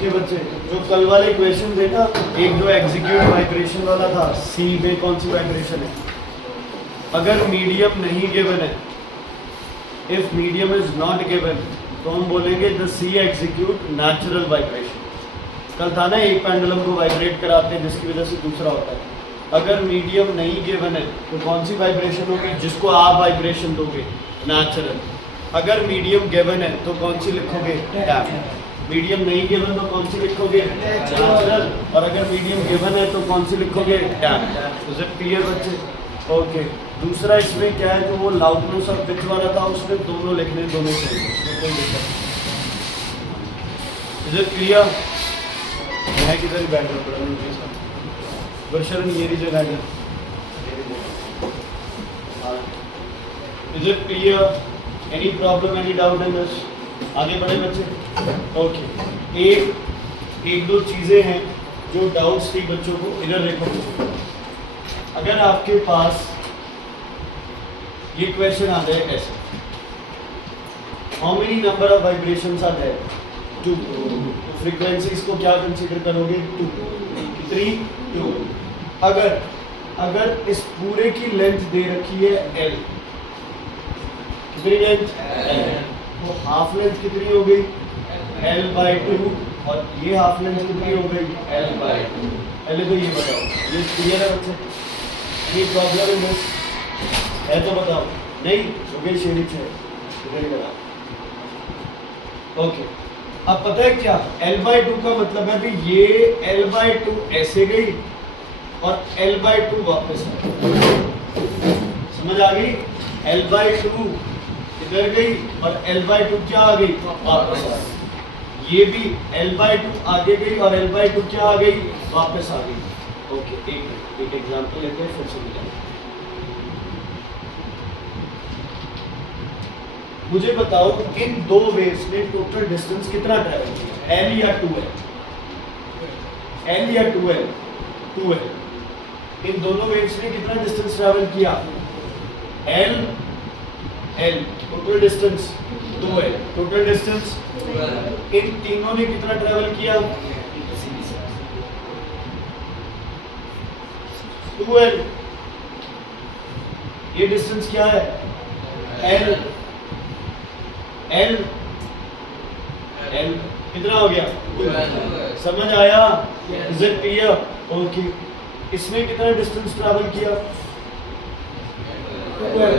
Okay बच्चे, जो कल वाले क्वेश्चन थे ना, एक जो एग्जीक्यूट वाइब्रेशन वाला था, सी में कौन सी वाइब्रेशन है? अगर मीडियम नहीं गिवन है, if medium is not given, तो हम बोलेंगे the C execute natural vibration. कल था ना, एक पेंडुलम को वाइब्रेट कराते हैं जिसकी वजह से दूसरा होता है। अगर मीडियम नहीं गिवन है तो कौन सी वाइब्रेशन होगी जिसको आप वाइब्रेशन दोगे? नेचुरल। अगर मीडियम गिवन है तो कौन सी लिखोगे? टैप। मीडियम नहीं गिवन तो कौन सी लिखोगे? नेचुरल। और अगर मीडियम गिवन है तो कौन सी लिखोगे? टैप। इज इट क्लियर बच्चे? ओके। दूसरा इसमें क्या है, जो वो लाउडनेस और पिच वाला था उसमें दोनों लिखने, दोनों चाहिए, कोई दिक्कत नहीं। Is it clear? मैं किधर बैठ रहा हूँ? गुरशरण ये जगह है। Is it clear? Any problem, any doubt in this? आगे बढ़े बच्चे? ओके। एक दो चीजें हैं जो डाउट्स थी बच्चों को, इधर देखो। अगर आपके पास ये क्वेश्चन आ जाए ऐसे, how many number of vibrations are there? 2। तो फ्रीक्वेंसीज को क्या कंसीडर करोगे? 2। कितनी? 2। अगर इस पूरे की लेंथ दे रखी है L, कितनी लेंथ? L। तो हाफ लेंथ कितनी हो गई? L/2। और ये हाफ लेंथ कितनी हो गई? L/2। पहले तो ये बताओ, ये क्लियर है बच्चे? ये प्रॉब्लम इन दिस है तो बताओ। नहीं हो गई शेरिक है, बताओ। ओके। अब पता है क्या, L/2 का मतलब है कि ये L/2 ऐसे गई और L/2 वापस आ गई। समझ आ गई? L/2 इधर गई और L/2 क्या आ गई? वापस आ गई। ये भी L/2 आगे गई और L/2 क्या आ गई? वापस आ गई। ओके। एक एग्जांपल लेते हैं, फिर से मिलेंगे। मुझे बताओ, इन दो वेव्स ने टोटल डिस्टेंस कितना ट्रैवल किया? L या 2L? L या 2L? 2L। इन दोनों वेव्स ने कितना डिस्टेंस ट्रैवल किया? L total distance 2L। Total distance in तीनों ने कितना ट्रैवल किया? 2L। ये डिस्टेंस क्या है? L कितना हो गया? 2L। समझ आया? Is it clear? ओके। इसमें कितना डिस्टेंस ट्रैवल किया? 2L।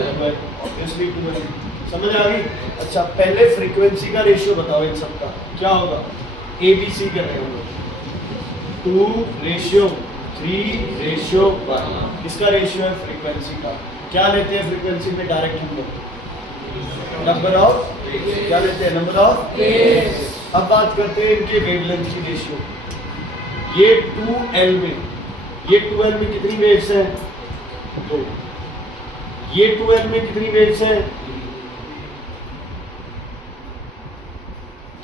समझ आ गई? अच्छा, पहले फ्रीक्वेंसी का रेशियो बताओ इन सब का, क्या होगा? ABC कर रहे हो, 2:3:1। इसका रेशियो है फ्रीक्वेंसी का। क्या लेते हैं फ्रीक्वेंसी में? डायरेक्ट हम लोग नंबर ऑफ, क्या लेते हैं? Number of waves. अब बात करते हैं इनके वेवलेंथ की रेशियो। ये 2L में कितनी वेव्स हैं? 2। ये 2L में कितनी वेव्स हैं?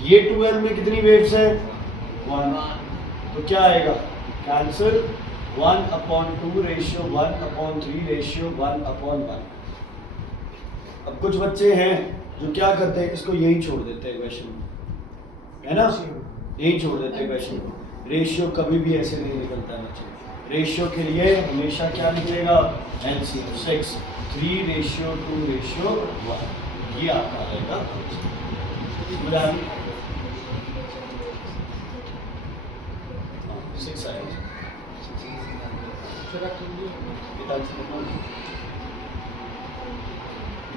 ये 2L में कितनी वेव्स हैं? 1। तो क्या आएगा? कैंसिल। 1/2 ratio 1/3 ratio 1/1। अब कुछ बच्चे हैं जो क्या करते हैं, इसको यही छोड़ देते हैं क्वेश्चन, है ना? यही छोड़ देते हैं क्वेश्चन। रेशियो कभी भी ऐसे नहीं निकलता है बच्चे। रेशियो के लिए हमेशा क्या निकलेगा? LCM 6, 3:2:1। ये आपका आएगा। समझ आ गई? 6 आएगा।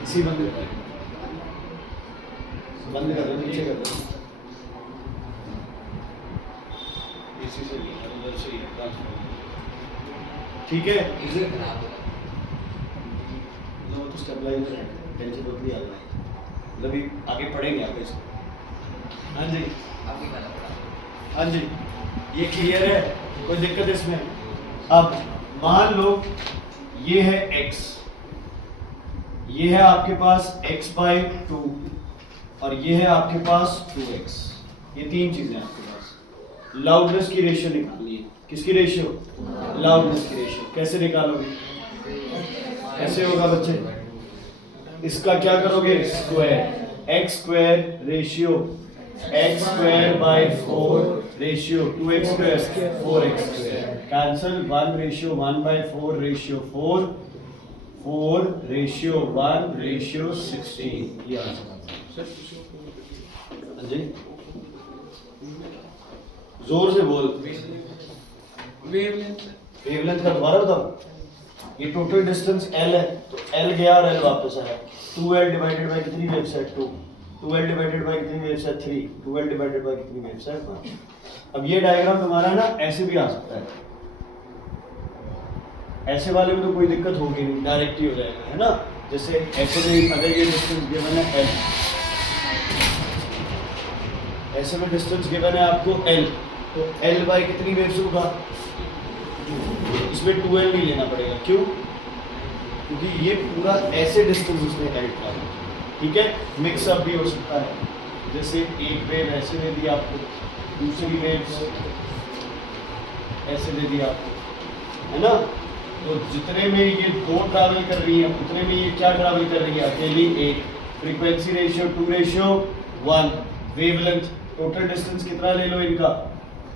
इसी बंद कर दो, नीचे कर दो। इसी से अंदर से ठीक है? तो स्टेबलाइजर है, टेंशन तो नहीं आ रहा है, मतलब ये आगे पढ़ेंगे आप इसको। हाँ जी, हाँ जी, ये क्लियर है? कोई दिक्कत इसमें? अब मान लो ये है x, ये है आपके पास x/2 और ये है आपके पास 2x। ये तीन चीजें आपके पास। लाउडनेस की रेशियो निकालनी है। किसकी रेशियो? लाउडनेस की रेशियो। कैसे निकालोगे? कैसे होगा बच्चे? इसका क्या करोगे? Square. x² ratio x square by 4 ratio 2x square 4x square cancel 1 ratio 1 by 4 ratio 4 4 ratio 1 ratio 16 ये आंसर। हाँ जी जोर से बोल। वेवलेंथ का दोबारा बताओ। ये टोटल डिस्टेंस L है तो L गया और L वापस आया। 2L डिवाइडेड बाय कितनी वेव्स है 2 2L डिवाइडेड बाय कितनी वेव्स है 3 2L डिवाइडेड बाय कितनी वेव्स है 1। अब ये डायग्राम तुम्हारा ना ऐसे भी आ सकता है, ऐसे वाले में तो कोई दिक्कत होगी नहीं, डायरेक्ट ही हो जाएगा है ना। जैसे ऐसे में अगर ये डिस्टेंस गिवन है L, ऐसे में डिस्टेंस गिवन है आपको L तो L बाय कितनी वेव्स होगा, इसमें 2L नहीं लेना पड़ेगा। क्यों? क्योंकि ये पूरा ऐसे डिस्टेंस उसने L ट्रैवल, ठीक है। मिक्स अप भी हो सकता है, जैसे एक वेव ऐसे दे दी आपको, दूसरी वेव ऐसे दे दी आपको, है ना। तो जितने में ये दो ट्रैवल कर रही है उतने में ये क्या ट्रैवल कर रही है, अकेली एक। Frequency ratio 2:1, wavelength total distance कितना ले लो इनका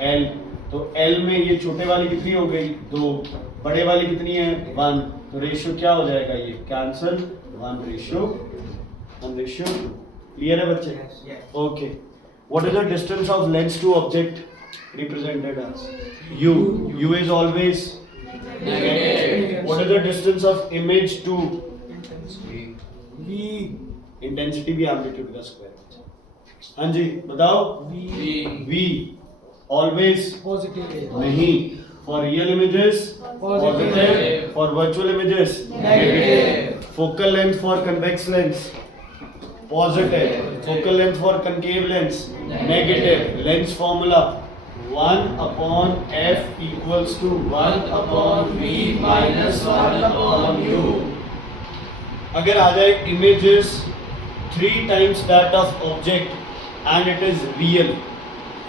L, तो L में ये छोटे वाली कितनी हो गई 2, बड़े वाली कितनी है 1, तो रेशियो क्या हो जाएगा ये कैंसल 1:2। क्लियर है बच्चे? Okay. What is the distance of lens to object represented as U? U is always negative. What is the distance of image to V? Intensity भी एम्पलीट्यूड का स्क्वायर। हाँ जी बताओ। V always positive नहीं, for real images positive, for virtual images negative, focal length for convex lens positive, focal length for concave lens negative, lens formula 1/f equals to 1/v minus 1/u। अगर आ जाए images 3 times that of object and it is real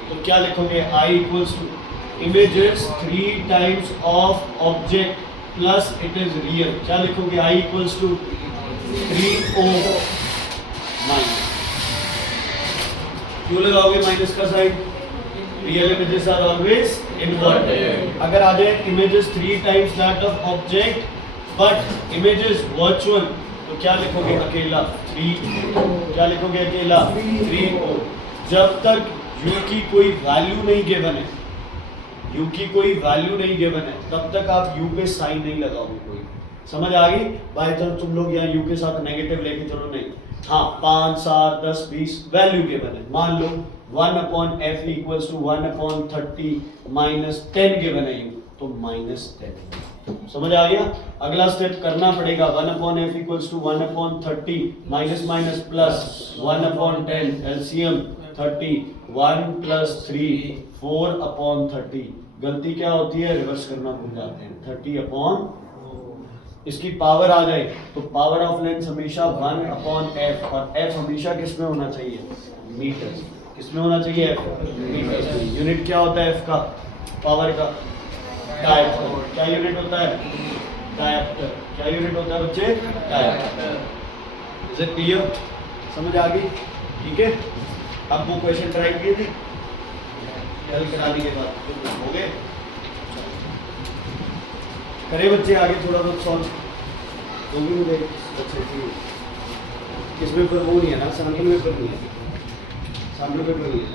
तो क्या लिखोगे, I equals to images 3 times of object plus it is real, क्या लिखोगे, I equals to 3O minus. क्यों लगाओगे माइनस का sign? Real images are always inverted. अगर आ जाए images 3 times that of object but images virtual तो क्या लिखोगे, अकेला 3, क्या लिखोगे अकेला 3O। जब तक U की कोई वैल्यू नहीं गिवन है, U की कोई वैल्यू नहीं गिवन है, तब तक आप U पे साइन नहीं लगाओगे कोई। समझ आ गई? बाय चांस तुम लोग यहाँ U के साथ नेगेटिव लेके चलो नहीं, हाँ 5 7 10 20 वैल्यू गिवन है, मान लो 1/f equals to 1/30 minus 10 given है U तो -10। समझ आ गया? अगला स्टेप करना पड़ेगा 1/f equals to 1/30 minus minus plus 1/10 LCM 30 1 plus 3 4/30। गलती क्या होती है, रिवर्स करना भूल जाते हैं, 30/, इसकी पावर आ जाए तो पावर ऑफ लेंस हमेशा 1/f और f हमेशा किस में होना चाहिए, मीटर। किस में होना चाहिए, f मीटर। यूनिट क्या होता है f का, पावर का, डायप्टर। क्या यूनिट होता है, डायप्टर। क्या यूनिट होता है बच्चे, डायप्टर। Is it clear? समझ आ गई? ठीक है। अब वो क्वेश्चन ट्राई किए थे हल कराने के बाद हो गए, करे बच्चे आगे थोड़ा बहुत सॉल्व तो भी मुझे अच्छे ठीक। इसमें पर वो नहीं है ना, सैंपल पेपर नहीं है, सैंपल पेपर नहीं है।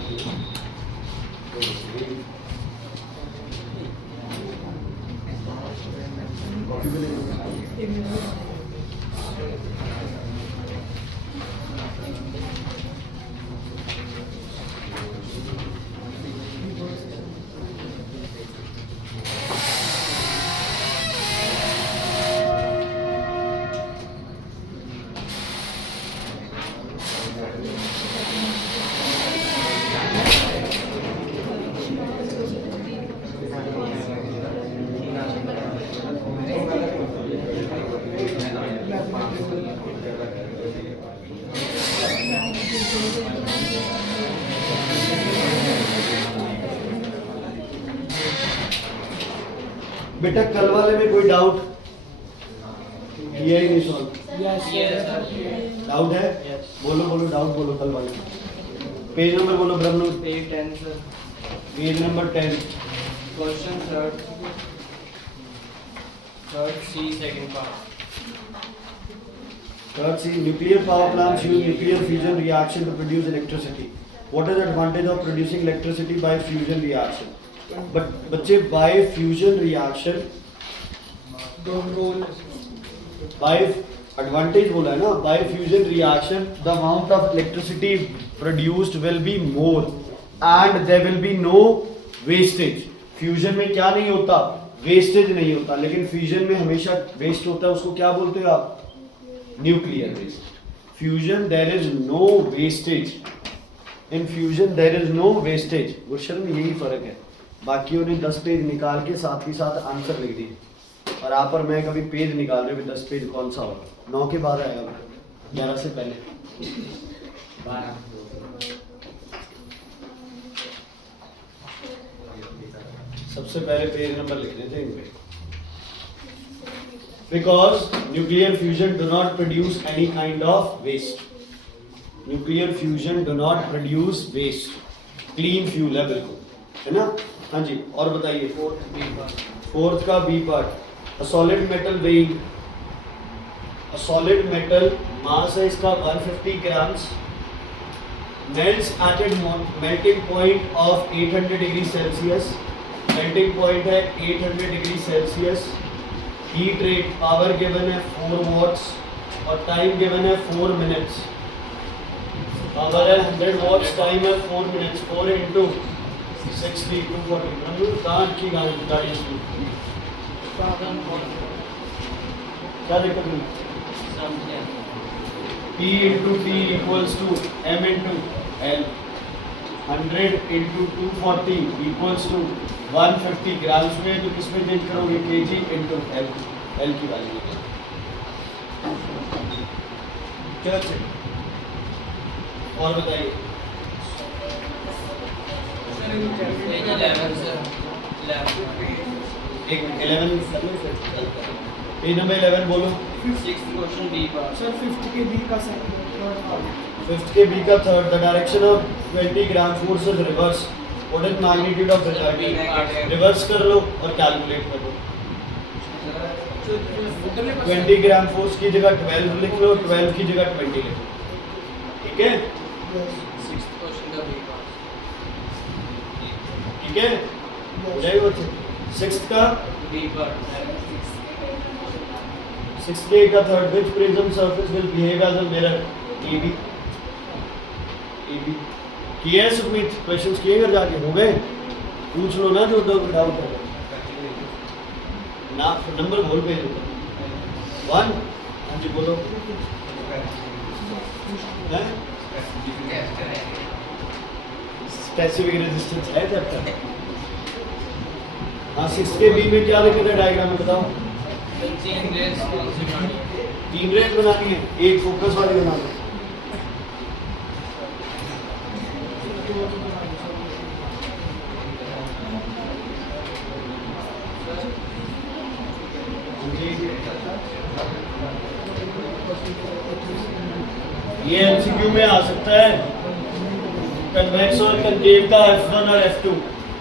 बेटा कल वाले में कोई डाउट किया ही नहीं सॉल्व? डाउट है? बोलो बोलो डाउट बोलो कल वाले में। पेज नंबर बोलो ब्रह्मनु। Page 10 sir. Page number 10। Question third C second part. Third C, nuclear power plants use nuclear fusion reaction to produce electricity. What is the advantage of producing electricity by fusion reaction? But बच्चे by fusion reaction by advantage बोला है ना, by fusion reaction the amount of electricity produced will be more and there will be no wastage. fusion में क्या नहीं होता, wastage नहीं होता, लेकिन fusion में हमेशा waste होता है, उसको क्या बोलते हो आप? Nuclear waste. Fusion there is no wastage, in fusion there is no wastage. Question में यही फर्क है, बाकियों ने 10 पेज निकाल के साथ ही साथ आंसर लिख दिए और आप और मैं कभी पेज निकाल रहे हो, 10 पेज कौन सा होगा? 9 के बाद आएगा, 11 से पहले 12। सबसे पहले पेज नंबर लिख देते हैं इनपे। Because nuclear fusion do not produce any kind of waste. Nuclear fusion do not produce waste. Clean fuel है बिल्कुल, है ना? हाँ जी, और बताइए। फोर्थ का B part. A solid metal weighing, a solid metal mass है इसका 150 grams, melts at a melting point of 800 degree Celsius. Melting point है 800 degree Celsius. Heat rate power given है 4 वॉट्स और टाइम गिवन है 4 minutes. Power है 100 watts, time है 4 minutes. 4 into 60 240। काट की गाड़ी क्या दिक्कत नहीं? P into T equals to M into L। 100 into 240 equals to 150 grams में, तो किस में चेंज करोगे? केजी इंटू एल, एल की वैल्यू क्या है? और बताइए। एक 11 पेज नंबर 11 बोलो। 6th question B part. Sir 5th के बी का सेकंड। 5th के बी का third. The direction of 20 gram force is reverse. What is magnitude of resultant? Reverse कर लो और कैलकुलेट कर लो। 20 ग्राम फोर्स की जगह 12 लिख लो, 12 की जगह 20 लिख लो, ठीक है? 6th क्वेश्चन का बी पार्ट। ठीक है, हो जाएगा बच्चे। 6th का बी पार्ट। 6th के का third. Which prism surface will behave as a mirror? AB। AB किए सुमित, क्वेश्चंस किए घर जाके? हो गए? पूछ लो ना जो डाउट है ना। नंबर बोल पे 1। हाँ जी बोलो। स्पेसिफिक रेजिस्टेंस है चैप्टर। हाँ 6 के बी में क्या लिखे थे डायग्राम में बताओ? 3 रेंज बनानी है, एक फोकस वाली बनानी है। ये एमसीक्यू में आ सकता है। कन्वेक्स और कनकेव का F1 और F2।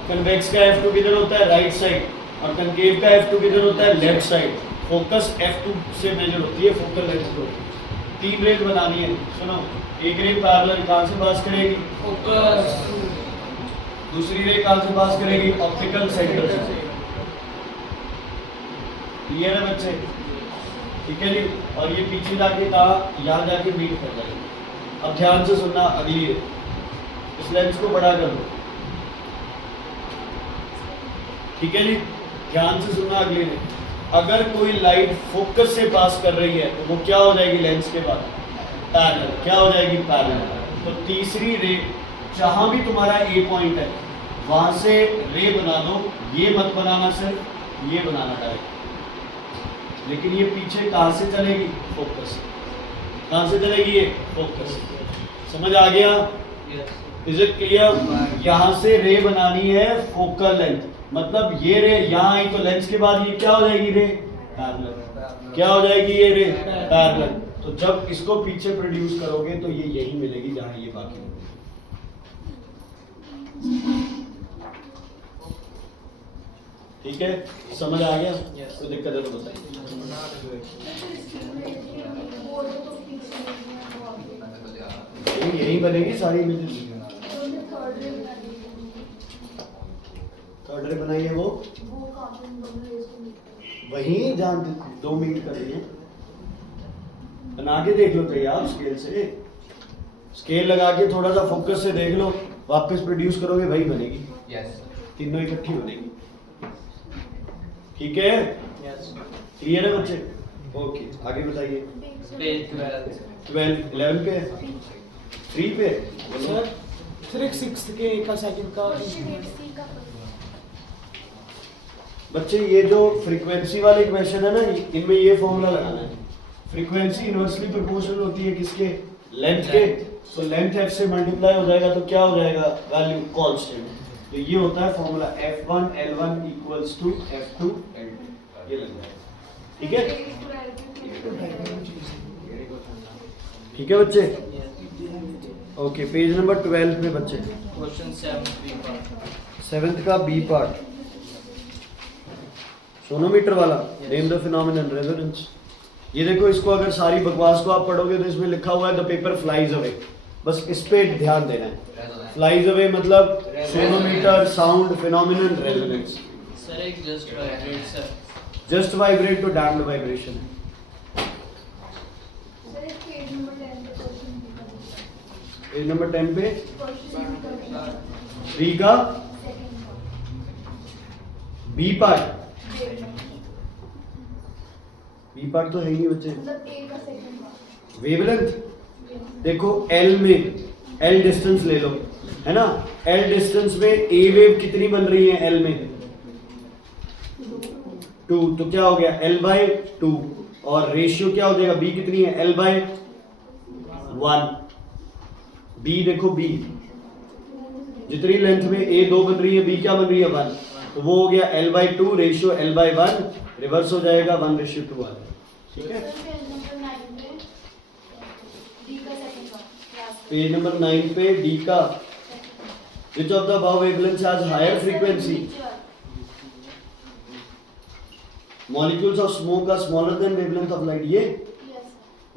कन्वेक्स का F2 किधर होता है? राइट साइड, और कनकेव का F2 किधर होता है? Left side. फोकस F2 से मेजर होती है, फोकल लेंथ को। 3 रेज बनानी है, सुनो। एक रे पैरेलल कहाँ से पास करेगी? फोकस। दूसरी रे कहाँ से पास करेगी? ऑप्टिकल सेंटर से। क्लियर है बच्चे? ठीक है जी। और ये पीछे जाके कहा, यहाँ जाके मीट कर जाएगी। अब ध्यान से सुनना, अगली है इस लेंस को बड़ा कर दो, ठीक है जी। ध्यान से सुनना अगली है। अगर कोई लाइट फोकस से पास कर रही है तो वो क्या हो जाएगी? लेंस के बाद पैरेलल। क्या हो जाएगी? पैरेलल। तो तीसरी रे जहां भी तुम्हारा ए पॉइंट है वहां से रे बना दो। ये मत बनाना, सिर्फ ये बनाना डायरेक्ट। लेकिन ये पीछे कहाँ से चलेगी? फोकस। कहाँ से चलेगी? ये फोकस। समझ आ गया? Is it clear? यहाँ से रे बनानी है फोकल लेंथ, मतलब ये रे यहाँ आई तो लेंस के बाद ये क्या हो जाएगी? Ray parallel. क्या हो जाएगी? ये रे पैरेलल। तो जब इसको पीछे प्रोड्यूस करोगे तो ये यही मिलेगी जहाँ ये बाकी होगी। ठीक है, समझ आ गया? Yes. कोई दिक्कत है तो बताइए। यही बनेगी सारी इमेजेस। थर्ड रे बनाइए वो वही जहाँ 2 मिनट करेंगे, बना के देख लो चाहिए आप स्केल से, स्केल लगा के थोड़ा सा फोकस से देख लो, वापस प्रोड्यूस करोगे वही बनेगी। तीनों इकट्ठी बनेगी। ठीक है, Yes. क्लियर है बच्चे? ओके, आगे बताइए। Page 12. 12 11 पे 3 पे सर फिर एक 6 के का सेकंड का इंस्ट्रूमेंट बच्चे ये जो फ्रीक्वेंसी वाले क्वेश्चन है ना, इनमें ये फॉर्मूला लगाना है। फ्रीक्वेंसी इनवर्सली प्रोपोर्शनल होती है किसके? लेंथ के। तो लेंथ f से मल्टीप्लाई हो जाएगा तो क्या हो जाएगा? Value constant. तो ये होता है formula f1 L1 equals to f2 L2। ये लग जाएगा। ठीक है, ठीक है बच्चे? Yes. ओके, पेज नंबर 12 पे बच्चे Question 7 B part. 7th का बी पार्ट, सोनोमीटर वाला। Name the phenomenon resonance. ये देखो, इसको अगर सारी बकवास को आप पढ़ोगे तो इसमें लिखा हुआ है द पेपर फ्लाइज अवे। बस इस पे ध्यान देना है। फ्लाइज अवे मतलब sonometer, sound, phenomenon, resonance. Sir, एक just vibrate sir. Just vibrate तो डैम्ड वाइब्रेशन है। पेज नंबर 10 पे 3 का बी पार्ट। बी पार्ट तो है ही नहीं बच्चे। वेवलेंथ देखो, L में L डिस्टेंस ले लो, है ना? L डिस्टेंस में ए वेव कितनी बन रही है L में? 2। तो क्या हो गया? L/2। और रेशियो क्या हो जाएगा? B कितनी है? L/1। B देखो, B जितनी लेंथ में A 2 बन रही है, B क्या बन रही है? 1। तो वो हो गया L/2, रेशियो L/1, रिवर्स हो जाएगा 1:2 आ जाएगा। ठीक है, पेज नंबर 9 पे डी का which of the above wavelengths has higher frequency? Molecules of smoke are smaller than wavelength of light. ये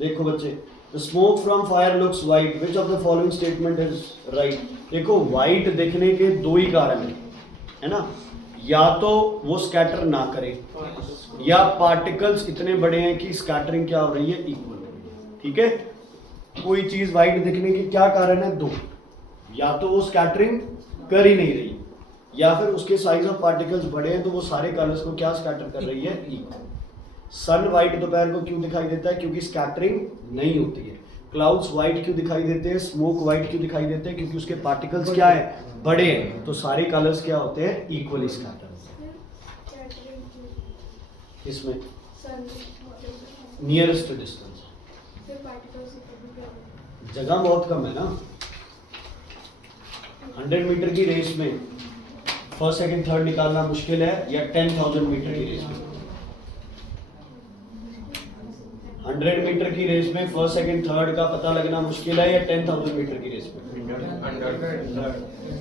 देखो बच्चे, the smoke from fire looks white, which of the following statement is right? देखो, white दिखने के 2 ही कारण है ना? या तो वो स्कैटर ना करे, या पार्टिकल्स इतने बड़े हैं कि स्कैटरिंग क्या हो रही है? इक्वल हो रही है। ठीक है, कोई चीज व्हाइट दिखने के क्या कारण है? 2। या तो वो स्कैटरिंग कर ही नहीं रही, या फिर उसके साइज ऑफ पार्टिकल्स बड़े हैं तो वो सारे कलर्स को क्या स्कैटर कर रही है? इक्वल। सन व्हाइट दोपहर को क्यों दिखाई देता है? क्योंकि स्कैटरिंग नहीं होती है। क्लाउड्स व्हाइट क्यों दिखाई देते हैं? स्मोक व्हाइट क्यों दिखाई देते हैं? क्योंकि उसके पार्टिकल्स क्या है? बड़े हैं। तो सारे कलर्स क्या होते हैं? इक्वली स्कैटर होते हैं। इसमें नियरेस्ट डिस्टेंस जगह बहुत कम है ना। 100 मीटर की रेस में फर्स्ट, सेकंड, थर्ड निकालना मुश्किल है, या 10,000 मीटर की रेस में? 100 मीटर की रेस में फर्स्ट, सेकंड, थर्ड का पता लगना मुश्किल है, या 10,000 मीटर की रेस में?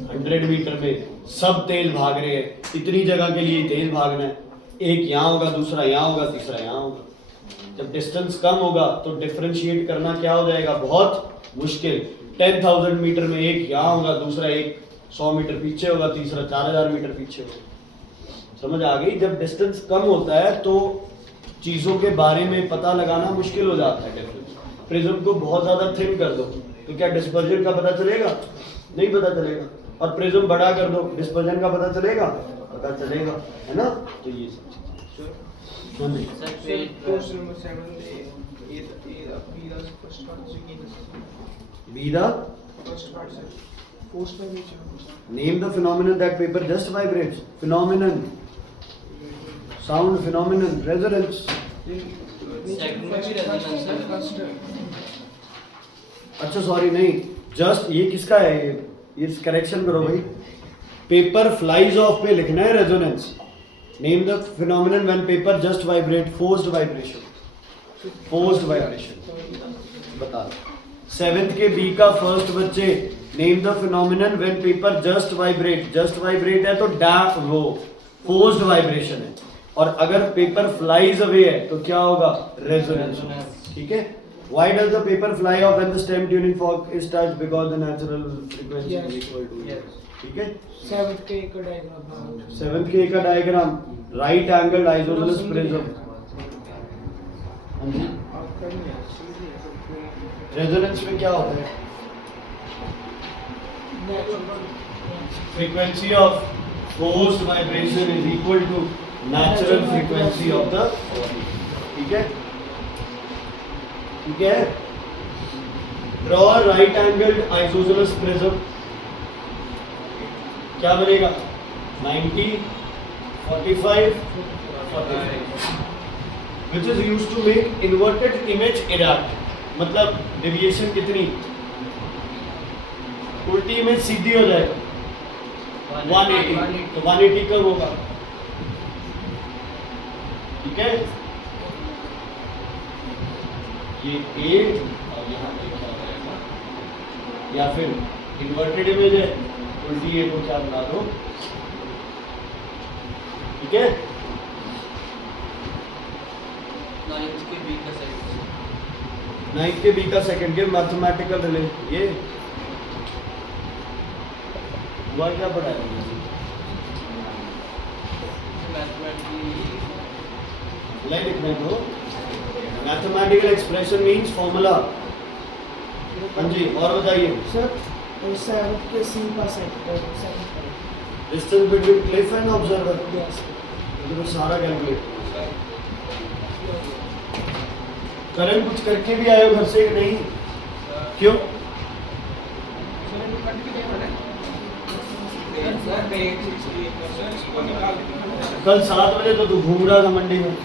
100 मीटर में सब तेज भाग रहे हैं, इतनी जगह के लिए तेज भागना है। एक यहाँ होगा, दूसरा यहाँ होगा, तीसरा यहाँ होगा। जब डिस्टेंस कम होगा तो डिफरेंशिएट करना क्या हो जाएगा? बहुत मुश्किल। 10,000 मीटर में एक यहाँ होगा, दूसरा एक 100 मीटर पीछे होगा, तीसरा 4,000 मीटर पीछे होगा। समझ आ गई? जब डिस्टेंस कम होता है तो चीज़ों के बारे में पता लगाना मुश्किल हो जाता है। डिफरेंस, प्रिज्म को बहुत ज़्यादा थिन कर दो तो क्या डिस्पर्जन का पता चलेगा? नहीं पता चलेगा। और प्रिज्म बड़ा कर दो, डिस्पर्जन का पता चलेगा? पता चलेगा, है ना? तो ये सब Sir, page 12. Be the name the phenomenon that paper just vibrates. Phenomenon, sound phenomenon, resonance. Second में भी resonance है. अच्छा सॉरी, नहीं, जस्ट ये किसका है? ये करेक्शन करो भाई। पेपर फ्लाइज ऑफ पे लिखना है resonance. Name the phenomenon when paper just vibrate, forced vibration, forced vibration बता। 7th के बी का फर्स्ट बच्चे, name the phenomenon when paper just vibrate. Just vibrate है तो वो फोर्स्ड वाइब्रेशन है, और अगर पेपर फ्लाइज अवे है तो क्या होगा? रेजोनेंस। ठीक है। Why does the paper fly off when the stem tuning fork is touched? Because the natural frequency is equal to Yes. ठीक है। 7th के का डायग्राम। 7th के का diagram, right angle isosceles prism. हाँ जी। रेजोनेंस में क्या होता है? Frequency of forced vibration is equal to natural frequency of the body। ठीक है। ठीक है। Draw right angled isosceles prism, क्या बनेगा? 90, 45, 45, which is used to make inverted image adapt। मतलब डेविएशन कितनी? उल्टी इमेज सीधी हो जाएगा 180, तो 180 कब होगा? ठीक है। ये 8 और यहाँ पे क्या रहेगा? या फिर इन्वर्टेड इमेज है, उल्टी ए को क्या बना दो? ठीक है। 9th के बी का सेकंड, 9th के बी का सेकंड के मैथमेटिकल रिलेशन। ये हुआ क्या पढ़ा है? मैथमेटिकली लाइन लिखने दो। Mathematical expression means formula. हाँ जी, और बताइए। सर 7th के सी का second. Distance between Cliff and observer, yes. तो सारा कैलकुलेट। करंट कुछ करके भी आए हो घर से कि नहीं? क्यों? कल 7 बजे तो तू घूम रहा था मंडी में,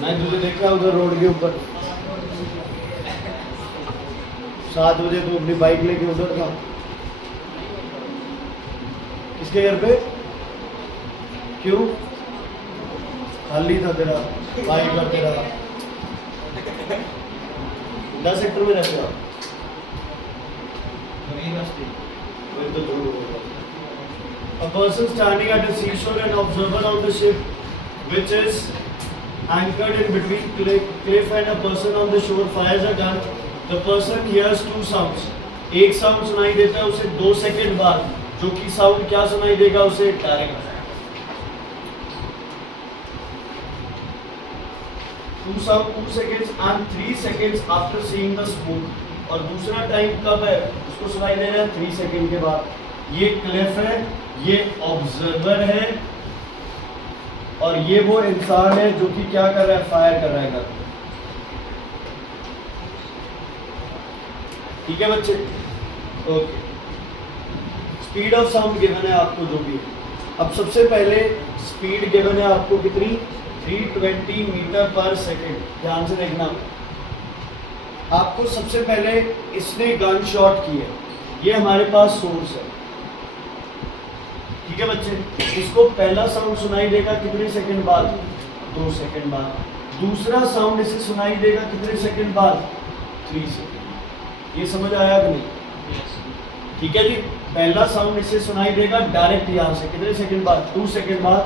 मैं तुझे देखा उधर रोड के ऊपर। 7 बजे तू अपनी बाइक लेके उधर था। किसके घर पे? क्यों? खाली था तेरा बाइक और तेरा। 10 सेक्टर में रहते हो आप? वही तो झूठ बोल। A person standing at a seashore and observer of the ship which is anchored in between cliff and a person on the shore fires a gun. The person hears 2 sounds. एक sound सुनाई देता है उसे 2 second बाद, जो कि sound क्या सुनाई देगा उसे? Direct. 2 seconds and 3 seconds after seeing the smoke। और दूसरा टाइम कब है? उसको सुनाई दे रहा है 3 सेकंड के बाद। ये क्लिफ है, ये ऑब्जर्वर है, और ये वो इंसान है जो कि क्या कर रहा है? फायर कर रहा है गन। ठीक है बच्चे? Okay. Speed of sound given है आपको जो भी। अब सबसे पहले स्पीड गिवन है आपको कितनी? 320 मीटर पर सेकेंड। ध्यान से देखना। आपको सबसे पहले इसने गन शॉट की है, ये हमारे पास सोर्स है। ठीक है बच्चे? इसको पहला साउंड सुनाई देगा कितने सेकंड बाद? 2 सेकंड बाद। दूसरा साउंड इसे सुनाई देगा कितने सेकंड बाद? 3 सेकंड। ये समझ आया कि नहीं? ठीक है जी। पहला साउंड इसे सुनाई देगा डायरेक्ट यहाँ से कितने सेकंड बाद? 2 सेकंड बाद।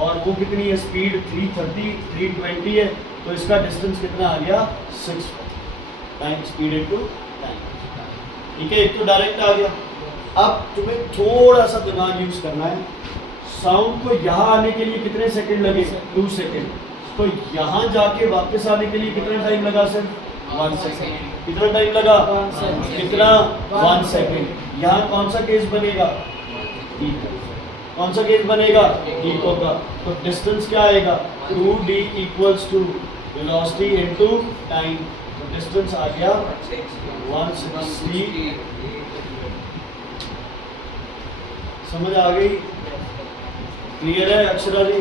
और वो कितनी है? स्पीड 330, 320 है, तो इसका डिस्टेंस कितना आ गया? 6 टाइम स्पीड इनटू टाइम। ठीक है, एक तो डायरेक्ट आ गया। अब तुम्हें थोड़ा सा दिमाग यूज करना है। साउंड को यहाँ आने के लिए कितने सेकंड लगे? 2 सेकंड। तो यहाँ जाके वापस आने के लिए कितना टाइम लगा? सिर्फ 1 सेकंड। कितना टाइम लगा? 1 सेकंड। कितना? 1 सेकंड। यहाँ कौन सा केस बनेगा? इको। कौन सा केस बनेगा? इको का। तो डिस्टेंस क्या आएगा? 2d equals to velocity into time. तो डिस्टेंस आ गया 160। समझ आ गई? क्लियर है अक्षरा जी?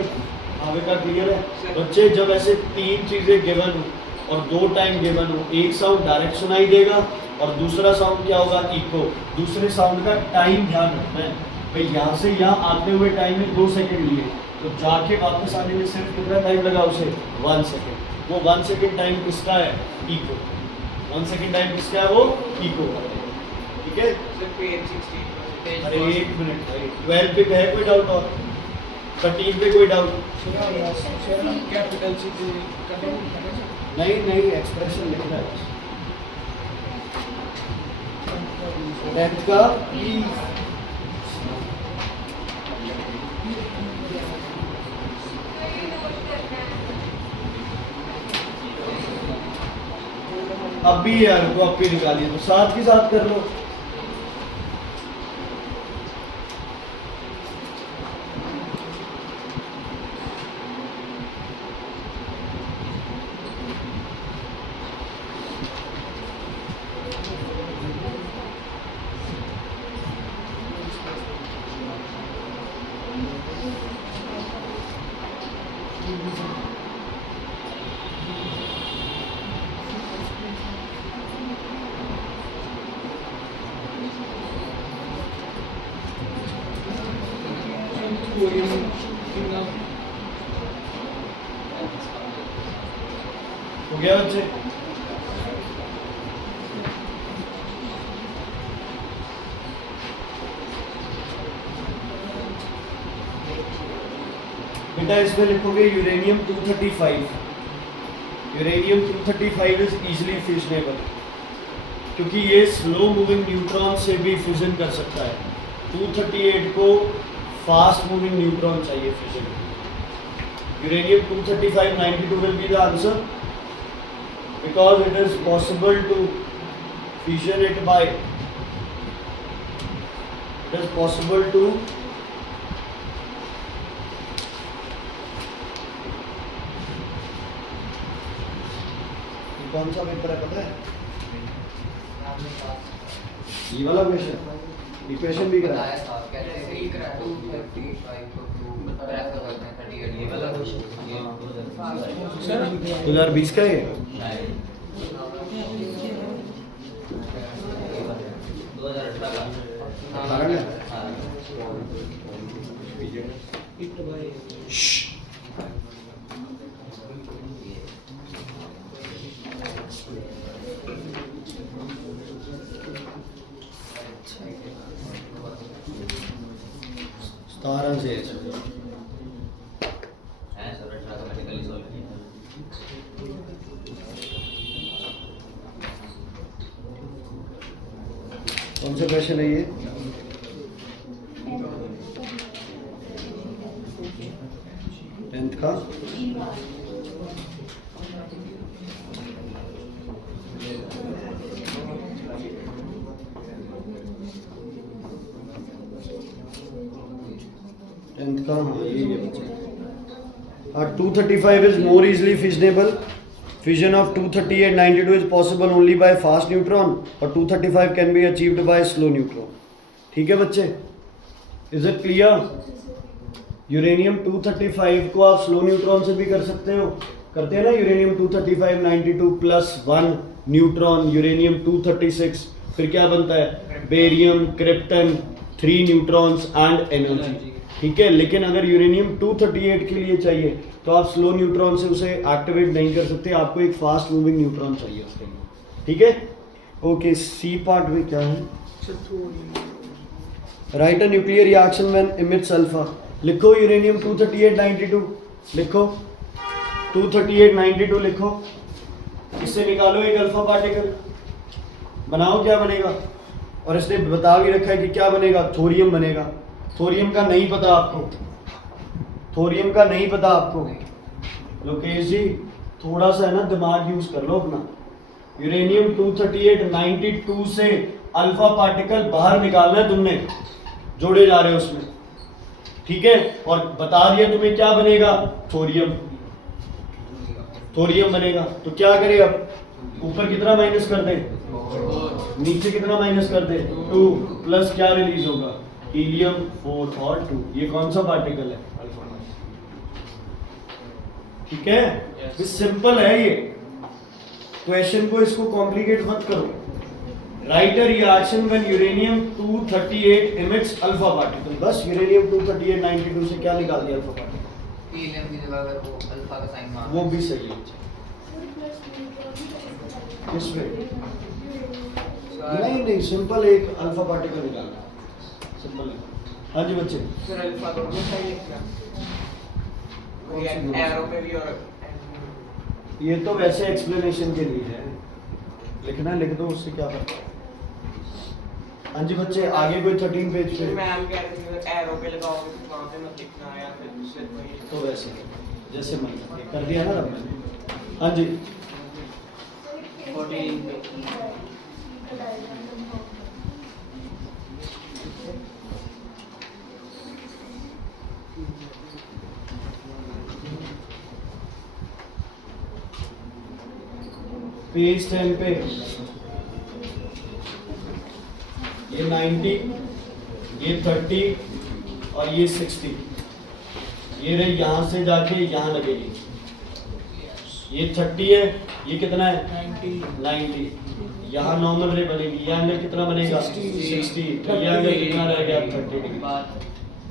आगे का क्लियर है बच्चे? जब ऐसे 3 चीजें गिवन हो और 2 टाइम गिवन हो, एक साउंड डायरेक्ट सुनाई देगा और दूसरा साउंड क्या होगा? इको। दूसरे साउंड का टाइम ध्यान रखना है भाई। यहाँ से यहाँ आते हुए टाइम में 2 सेकंड लिए, तो जाके वापस आने में सिर्फ कितना टाइम लगा उसे? 1 सेकंड। वो 1 सेकंड टाइम किसका है? इको। 1 सेकंड टाइम किसका है? वो इको। ठीक है? अरे 1 मिनट भाई, 12 पे है कोई डाउट? और 13 पे कोई डाउट? कैपिटल सी कंटिन्यू नहीं नहीं, एक्सप्रेशन लिख रहा है। 10th का अब भी यार को आपके निकालिए तो साथ के साथ कर लो। हो गया बच्चे? बेटा इसमें लिखोगे यूरेनियम 235। यूरेनियम 235 इज इजीली फ्यूजनेबल, क्योंकि ये स्लो मूविंग न्यूट्रॉन से भी फ्यूजन कर सकता है। 238 को फास्ट मूविंग न्यूट्रॉन चाहिए fusion. Uranium 235 92 will be the answer, because it is possible to fission it by, it is possible to कौन सा पेपर है पता है? ये वाला क्वेश्चन इक्वेशन भी कराया है। सर 2020 का है। 2018 में सतारह से कौन सा क्वेश्चन है ये? टेंथ का हाँ यही है बच्चे। 235 is more easily fissionable. Fission of 238 92 is possible only by fast neutron, और 235 can be achieved by slow neutron. ठीक है बच्चे? Is it clear? यूरेनियम 235 को आप स्लो न्यूट्रॉन से भी कर सकते हो, करते हैं ना। यूरेनियम 235 92 प्लस 1 न्यूट्रॉन यूरेनियम 236, फिर क्या बनता है? Barium, krypton, 3 neutrons and energy. ठीक है, लेकिन अगर यूरेनियम 238 के लिए चाहिए तो आप स्लो न्यूट्रॉन से उसे एक्टिवेट नहीं कर सकते, आपको एक फास्ट मूविंग न्यूट्रॉन चाहिए उसके लिए। ठीक है, ओके। सी पार्ट में क्या है? Right a nuclear reaction when emits alpha. लिखो यूरेनियम 238 92, लिखो 238 92 लिखो, इससे निकालो एक अल्फा पार्टिकल, बनाओ क्या बनेगा। और इसने बता भी रखा है कि क्या बनेगा, थोरियम बनेगा। थोरियम का नहीं पता आपको, थोरियम का नहीं पता आपको। लोकेश जी थोड़ा सा है ना दिमाग यूज कर लो अपना। यूरेनियम 238 92 से अल्फा पार्टिकल बाहर निकालना है तुमने, जोड़े जा रहे हो उसमें। ठीक है, और बता दिया तुम्हें क्या बनेगा, थोरियम, थोरियम बनेगा। तो क्या करें अब, ऊपर कितना माइनस कर दे, नीचे कितना माइनस कर दे, 2 प्लस क्या रिलीज होगा, हीलियम 4 और 2। ये कौन सा पार्टिकल है, ठीक है। ये सिंपल है, ये क्वेश्चन को इसको कॉम्प्लिकेट मत करो। Right a reaction when uranium 238 emits alpha particle. बस यूरेनियम 238 92 से क्या निकाल दिया, अल्फा पार्टिकल। हीलियम की जगह अगर वो अल्फा का साइन मार, वो भी सही है। किसमें? नहीं नहीं, सिंपल एक अल्फा पार्टिकल निकालना, सिंपल है। हाँ जी बच्चे, सर अल्फा दोनों सही लिखना ये एरो पे भी और ये तो वैसे एक्सप्लेनेशन के लिए है, लिखना लिख दो, उससे क्या फर्क है। हाँ जी बच्चे, आगे कोई 13 पेज पे, मैम कह रही थी एरो पे लगाओगे तो वहां पे मत लिखना या फिर सिर्फ वही तो वैसे जैसे मन कर दिया ना आपने। हाँ जी 14 पे पेज 10 पे ये 90, ये 30 और ये 60, ये रही यहाँ से जाके यहाँ लगेगी। ये 30 है, ये कितना है 90, यहाँ नॉर्मल रे बनेगी, ये एंगल कितना बनेगा 60, तो ये एंगल कितना रह गया 30 डिग्री।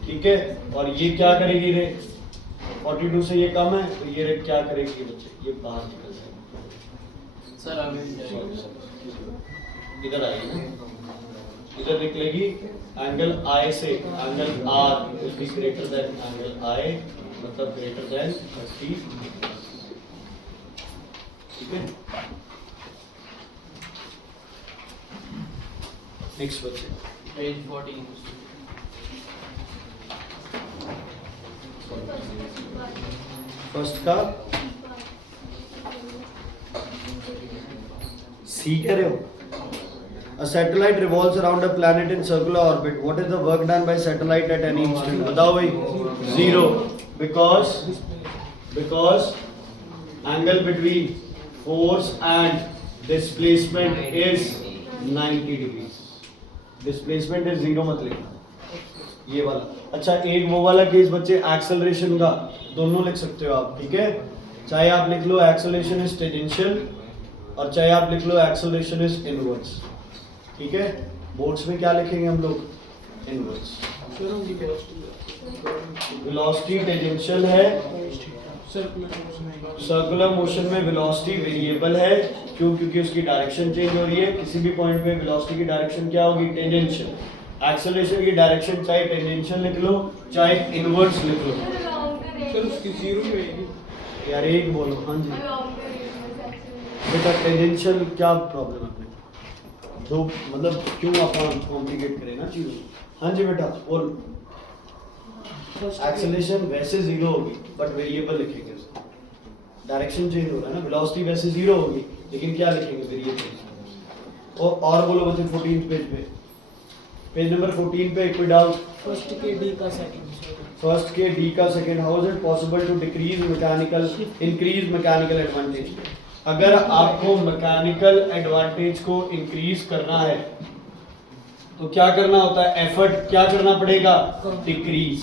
ठीक है, और ये क्या करेगी रे 42 से ये कम है, तो ये रे क्या करेगी बच्चे, ये बाहर निकल जाएगी। सर अभी इधर आएगी ना, इधर निकलेगी एंगल आई से, angle R will be greater than angle I, मतलब ग्रेटर देन 30। ठीक है, नेक्स्ट बच्चे पेज 14 फर्स्ट का सी कह रहे हो। A satellite revolves around a planet in circular orbit. What is the work done by satellite at any instant? बताओ भाई, 0, because angle between force and displacement is 90 degrees. Displacement is 0 मत लिखना, ये वाला। अच्छा, एक वो वाला केस बच्चे एक्सेलरेशन का, दोनों लिख सकते हो आप। ठीक है, चाहे आप लिख लो एक्सेलरेशन इज टेंजेंशियल और चाहे आप लिख लो एक्सेलरेशन इज इनवर्स। ठीक है, बोर्ड्स में क्या लिखेंगे हम लोग, इनवर्स। वेलोसिटी टेंजेंशियल है, सर्कुलर मोशन में वेलोसिटी वेरिएबल है, क्यों, क्योंकि उसकी डायरेक्शन चेंज हो रही है। किसी भी पॉइंट पे वेलोसिटी की डायरेक्शन क्या होगी, टेंजेंशियल। एक्सेलरेशन की डायरेक्शन चाहे टेंजेंशियल लिख लो चाहे इनवर्स लिख लो। सर उसकी 0 ही रहेगी यार एक बोलो। हाँ जी बेटा, टेंजेंशियल क्या प्रॉब्लम है अपने, जो मतलब क्यों अपन कॉम्प्लिकेट करें ना चीज़ों। हाँ जी बेटा बोल। एक्सेलरेशन वैसे 0 होगी बट वेरिएबल लिखेंगे, डायरेक्शन चेंज हो रहा है ना, वेलोसिटी वैसे 0 होगी लेकिन क्या लिखेंगे, वेरिएबल। और बोलो बच्चे 14 पेज पे, पेज नंबर 14 पे कोई डाउट। फर्स्ट के डी का सेकंड फर्स्ट के डी का second, how is it possible to decrease mechanical increase mechanical advantage. अगर आपको मैकेनिकल एडवांटेज को इंक्रीज करना है तो क्या करना होता है, एफर्ट क्या करना पड़ेगा, डिक्रीज।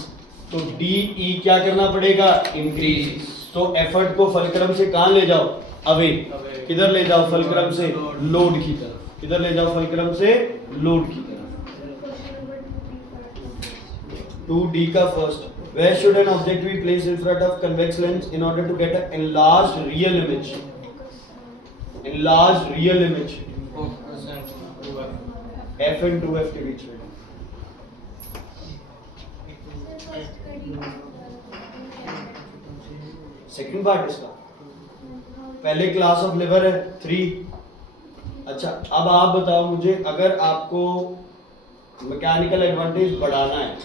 तो डी ई क्या करना पड़ेगा, इंक्रीज। तो एफर्ट को फलक्रम से कहां ले जाओ, अवे। किधर ले जाओ, फलक्रम से लोड की तरफ। किधर ले जाओ, फलक्रम से लोड की तरफ। 2D का first, where should an object be placed in front of convex lens in order to get an enlarged real image? Enlarged real image, f and 2f के बीच में। सेकंड पार्ट इसका, पहले class of liver है 3। अच्छा, अब आप बताओ मुझे, अगर आपको मैकेनिकल एडवांटेज बढ़ाना है,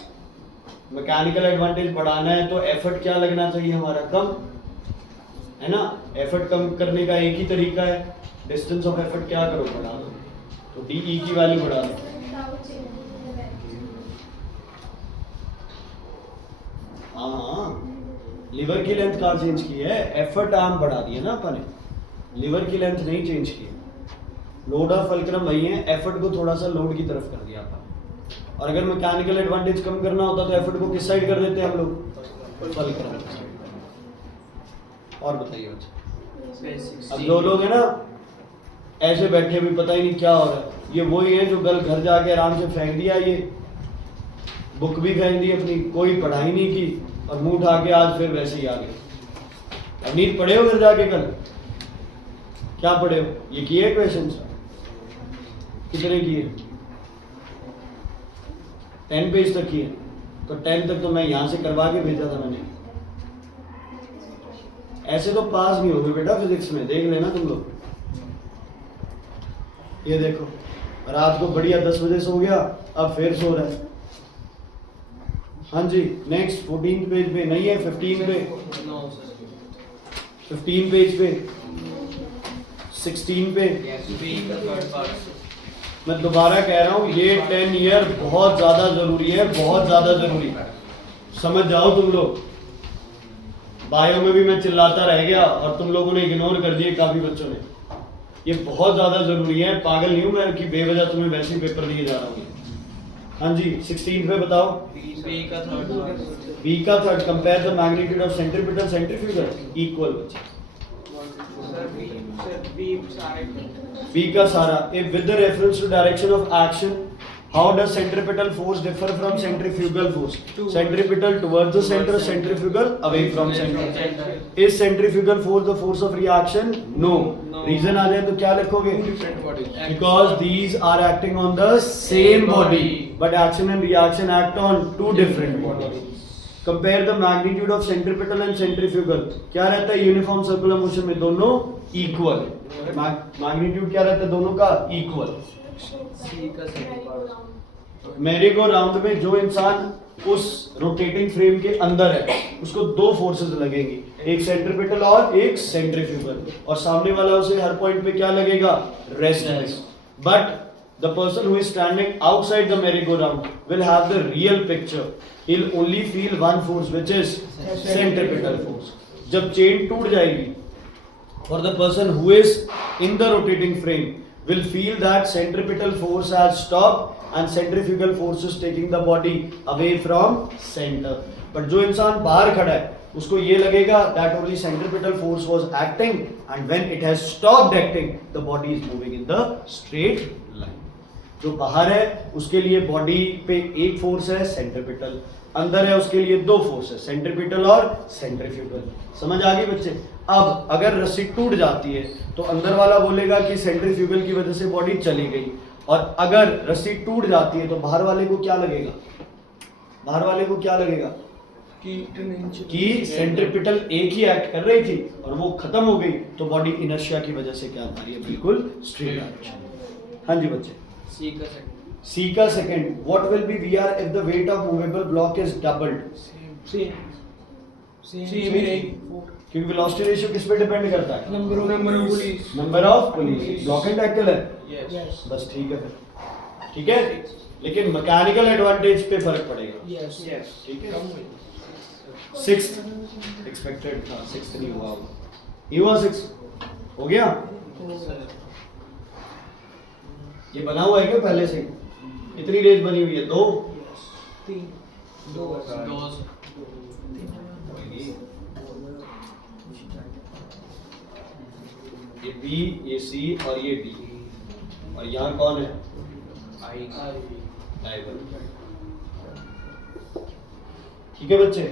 मैकेनिकल एडवांटेज बढ़ाना है तो एफर्ट क्या लगना चाहिए हमारा, कम, है ना। एफर्ट कम करने का एक ही तरीका है, डिस्टेंस ऑफ एफर्ट क्या करो, बढ़ा दो। तो डी ई की वैल्यू बढ़ा दो। हाँ, लिवर की लेंथ कहाँ चेंज की है, एफर्ट आर्म बढ़ा दिया ना अपन ने, लिवर की लेंथ नहीं चेंज की है। लोड और फलक्रम वही है, एफर्ट को थोड़ा सा लोड की तरफ कर दिया अपन। और अगर मैकेनिकल एडवांटेज कम करना होता तो एफर्ट को किस साइड कर देते हम लोग, फलक्रम। और बताइए बच्चे, अब दो लोग हैं ना ऐसे बैठे भी, पता ही नहीं क्या हो रहा है। ये वही है जो कल घर जाके आराम से फेंक दिया, ये बुक भी फेंक दी अपनी, कोई पढ़ाई नहीं की और मुंह उठा के आज फिर वैसे ही आ गए। नीट पढ़े हो घर जाके कल, क्या पढ़े हो, ये किए क्वेश्चंस, कितने किए, 10 पेज तक किए, तो 10 तक तो मैं यहाँ से करवा के भेजा था मैंने। ऐसे तो पास नहीं होगे बेटा फिजिक्स में, देख लेना तुम लोग। ये देखो रात को बढ़िया 10 बजे सो गया, अब फिर सो रहा है। हाँ जी नेक्स्ट 14 पेज पे नहीं है, 15 पे, 15 पेज पे, 16 पे। मैं दोबारा कह रहा हूँ ये 10 ईयर बहुत ज्यादा जरूरी है, बहुत ज्यादा जरूरी है, समझ जाओ तुम लोग। बायो में भी मैं चिल्लाता रह गया और तुम लोगों ने इग्नोर कर दिए काफी बच्चों ने। ये बहुत ज्यादा जरूरी है, पागल नहीं हूं मैं कि बेवजह तुम्हें वैसे ही पेपर दिए जा रहा हूँ। हाँ जी 16 पे बताओ। बी का थर्ड, बी का third, compare the magnitude of centripetal centrifugal equal. B का सारा, if with the reference to direction of action, how does centripetal force differ from centrifugal force? Centripetal towards the center, centrifugal away from center. Is centrifugal force the force of reaction? No. Reason आ जाए तो क्या लिखोगे? Because these are acting on the same body, but action and reaction act on two different bodies. Compare the magnitude of centripetal and centrifugal. क्या रहता है uniform circular motion में? दोनों equal. Magnitude क्या रहता है दोनों का? इक्वल। मेरे को राउंड में जो इंसान उस रोटेटिंग फ्रेम के अंदर है उसको दो फोर्सेस लगेंगी, एक सेंट्रीपिटल और एक सेंट्रीफ्यूगल, और सामने वाला उसे हर पॉइंट पे क्या लगेगा? रेस्ट में। But the person who is standing outside the merry-go-round will have the real picture. He'll only feel one force, which is centripetal force. जब चेन टूट जाएगी, for the person who is in the rotating frame will feel that centripetal force has stopped and centrifugal force is taking the body away from center. But जो इंसान बाहर खड़ा है उसको ये लगेगा that only centripetal force was acting, and when it has stopped acting, the body is moving in the straight line. जो बाहर है उसके लिए बॉडी पे एक फोर्स है सेंट्रीपिटल, अंदर है उसके लिए दो फोर्स है सेंट्रीपिटल और सेंट्रीफ्यूगल। समझ आ गई बच्चे? अब अगर रस्सी टूट जाती है तो अंदर वाला बोलेगा कि सेंट्रीफ्यूगल की वजह से बॉडी चली गई, और अगर रस्सी टूट जाती है तो बाहर वाले को क्या लगेगा? बाहर वाले को क्या लगेगा कि सेंट्रीपिटल एक ही एक्ट कर रही थी और वो खत्म हो गई, तो बॉडी इनर्शिया की वजह से क्या आ रही है? बिल्कुल स्ट्रेट डायरेक्शन। हाँ जी बच्चे। C का second, what will be VR if the weight of movable block is doubled? Same क्योंकि वेलोसिटी रेशियो किस पे डिपेंड करता है? Number of pulleys. Block and tackle है, यस बस ठीक है फिर, ठीक है, लेकिन मैकेनिकल एडवांटेज पे फर्क पड़ेगा। यस ठीक है। सिक्स्थ एक्सपेक्टेड था, सिक्स्थ नहीं हुआ होगा, ये हुआ सिक्स्थ हो गया। ये बना हुआ है क्या पहले से? कितनी रेंज बनी हुई है? दो, तीन, दो, ये बी, ये सी और ये डी, और यहाँ कौन है? डायगोनल। ठीक है बच्चे।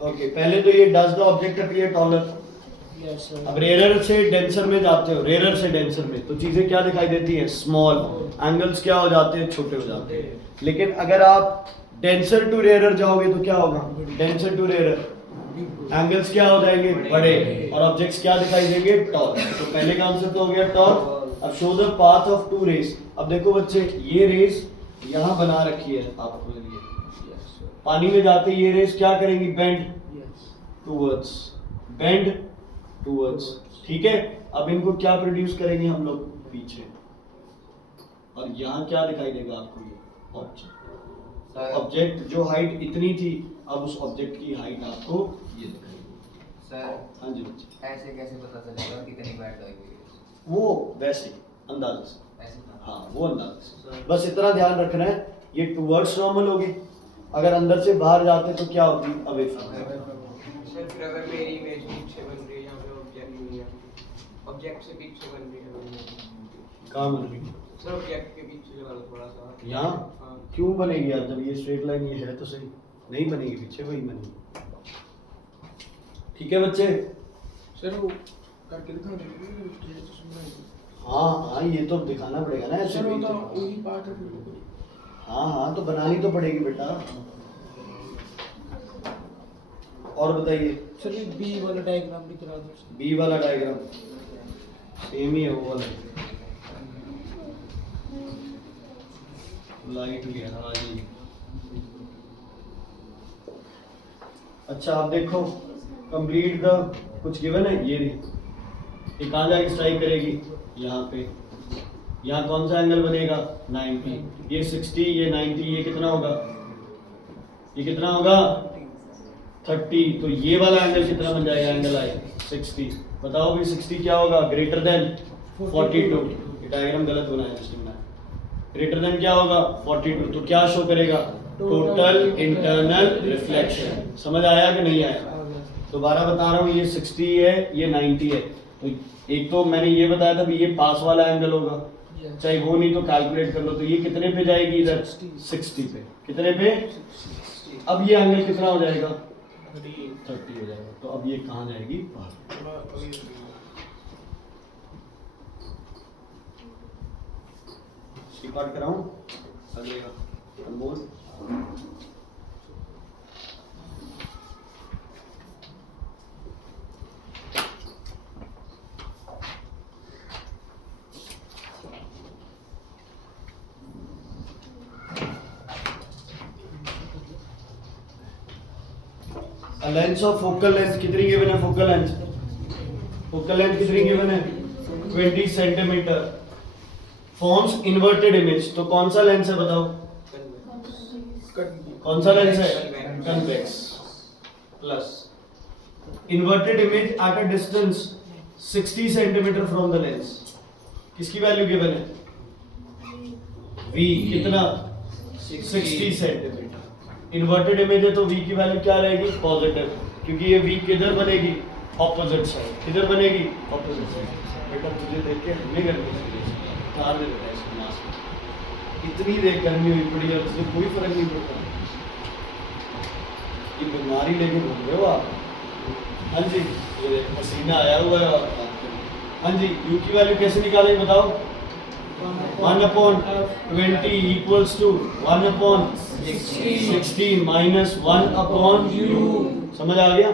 ओके पहले तो ये does the object appear taller. Yes sir. अब रेयर से डेंसर में जाते हो, रेयर से डेंसर में, तो चीजें क्या दिखाई देती हैं? स्मॉल। एंगल्स क्या हो जाते हैं? छोटे हो जाते हैं। लेकिन अगर आप डेंसर टू रेयर जाओगे तो क्या होगा? डेंसर टू रेयर एंगल्स क्या हो जाएंगे? बड़े, और ऑब्जेक्ट्स क्या दिखाई देंगे? टॉल। तो पहले का आंसर तो हो गया टॉल। अब show the path of two rays. अब देखो बच्चे ये रेस यहाँ बना रखी है आपको, पानी में जाते ये रेस क्या करेंगी? Bend towards, bend towards. ठीक है। अब इनको क्या प्रोड्यूस करेंगे हम लोग? पीछे। और यहाँ क्या दिखाई देगा आपको? ये ऑब्जेक्ट। ऑब्जेक्ट जो हाइट इतनी थी, अब उस ऑब्जेक्ट की हाइट आपको ये दिखाई। सर हाँ जी बच्चे। ऐसे कैसे पता चलेगा कितनी बैट लगेगी? वो वैसे अंदाजे से। ऐसे ना? हाँ वो अंदाजे से। बस इतना ध्यान रखना है, ये टूवर्ड्स नॉर्मल होगी, अगर अंदर से बाहर जाते तो क्या होती? Away from. सर फिर अगर मेरी इमेज पीछे बन रही है या फिर ऑब्जेक्ट नहीं है, ऑब्जेक्ट से पीछे बन रही है, कहाँ बन रही है? सर ऑब्जेक्ट के पीछे लगा लो थोड़ा सा यहाँ? हाँ। क्यों बनेगी यार? जब ये स्ट्रेट लाइन ये है तो सही नहीं बनेगी, पीछे वही बनेगी। ठीक है बच्चे? सर वो करके दिखा देंगे। हाँ हाँ, ये तो दिखाना पड़ेगा ना ऐसे सर वो भी तो तो। वही पार्ट है फिर। हाँ हाँ, तो बनानी तो पड़ेगी बेटा। और बताइए, सर ये बी वाला डायग्राम भी करा दो सर। बी वाला डायग्राम सेम ही है वो वाला। लाइट भी है, हाँ जी। अच्छा आप देखो, कंप्लीट द कुछ गिवन है, ये नहीं, ये कहाँ जाके स्ट्राइक करेगी? यहाँ पे। यहाँ कौन सा एंगल बनेगा? 90। ये 60, ये 90, ये कितना होगा? ये कितना होगा? 30। तो ये वाला एंगल कितना बन जाएगा? एंगल आई 60। बताओ भी 60 क्या होगा? Greater than 42। ये डायग्राम गलत बनाया है जिसने बनाया। ग्रेटर देन क्या होगा? 42। तो क्या शो करेगा? Total internal reflection. समझ आया कि नहीं आया? दोबारा बता रहा हूँ, ये 60 है, ये 90 है। तो एक तो मैंने ये बताया था भी ये पास वाला एंगल होगा, चाहे वो नहीं तो कैलकुलेट कर लो। तो ये कितने पे जाएगी? इधर 60 पे। कितने पे? अब ये एंगल कितना हो जाएगा? 30 हो जाएगा। तो अब ये कहाँ जाएगी? पार्ट कराऊं? चलेगा। अनमोल लेंथ ऑफ फोकल लेंथ कितनी गिवन है? फोकल लेंथ, फोकल लेंथ कितनी गिवन है? 20 सेंटीमीटर। फॉर्म्स इन्वर्टेड इमेज, तो कौन सा लेंस है बताओ? कौन सा लेंस है? Convex. Plus inverted image at a distance 60 centimetre from the lens. किसकी वैल्यू गिवन है? v कितना? 60 सेंटीमीटर। इन्वर्टेड इमेज है तो v की वैल्यू क्या रहेगी? पॉजिटिव, क्योंकि ये v किधर बनेगी? Opposite side. किधर बनेगी? Opposite side. बेटा तुझे देख के हमने गर्मी उतार दे बेटा इसको मास्क। इतनी देर गर्मी हुई पड़ी है, तुझे कोई फर्क नहीं पड़ता। ये बीमारी लेके घूम रहे हो आप। हाँ जी, ये पसीना आया हुआ है। हाँ जी, u की वैल्यू कैसे निकालेंगे बताओ? 1/20 इक्वल्स टू 1/16 माइनस 1/u। समझ आ गया?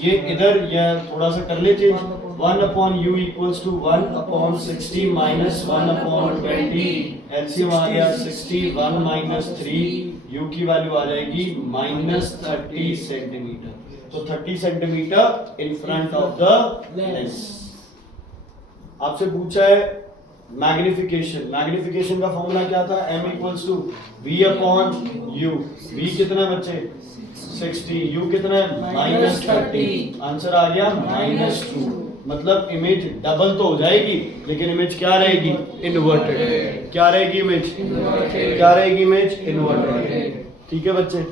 ये इधर या थोड़ा सा कर ले change. 1/u equals to 1/60 minus 1/20। LCM आ गया 60, 1 माइनस 3, u की वैल्यू आ जाएगी -30 सेंटीमीटर। तो 30 centimetre in front of the lens. आपसे पूछा है मैग्निफिकेशन। मैग्निफिकेशन का फॉर्मूला क्या था? m equals to v/u। v कितना बच्चे? 60। u कितना है? -30। आंसर आ गया -2। मतलब इमेज डबल तो हो जाएगी, लेकिन इमेज क्या रहेगी? इन्वर्टेड। क्या रहेगी इमेज? क्या रहेगी इमेज? इन्वर्टेड। ठीक है बच्चे?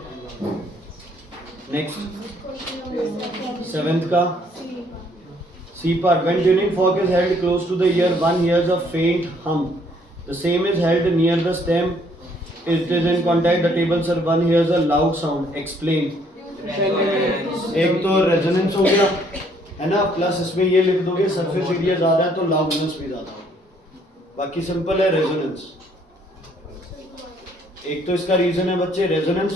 नेक्स्ट 7th का C part. When tuning fork is held close to the ear, one hears a faint hum. The same is held near the stem. It is in contact the table, sir. One hears a loud sound. Explain. एक तो resonance हो गया है ना, plus इसमें ये लिख दोगे सरफेस एरिया ज्यादा है तो लाउडनेस भी ज्यादा हो। बाकी सिंपल है रेजोनेंस। एक तो इसका रीजन है बच्चे रेजोनेंस।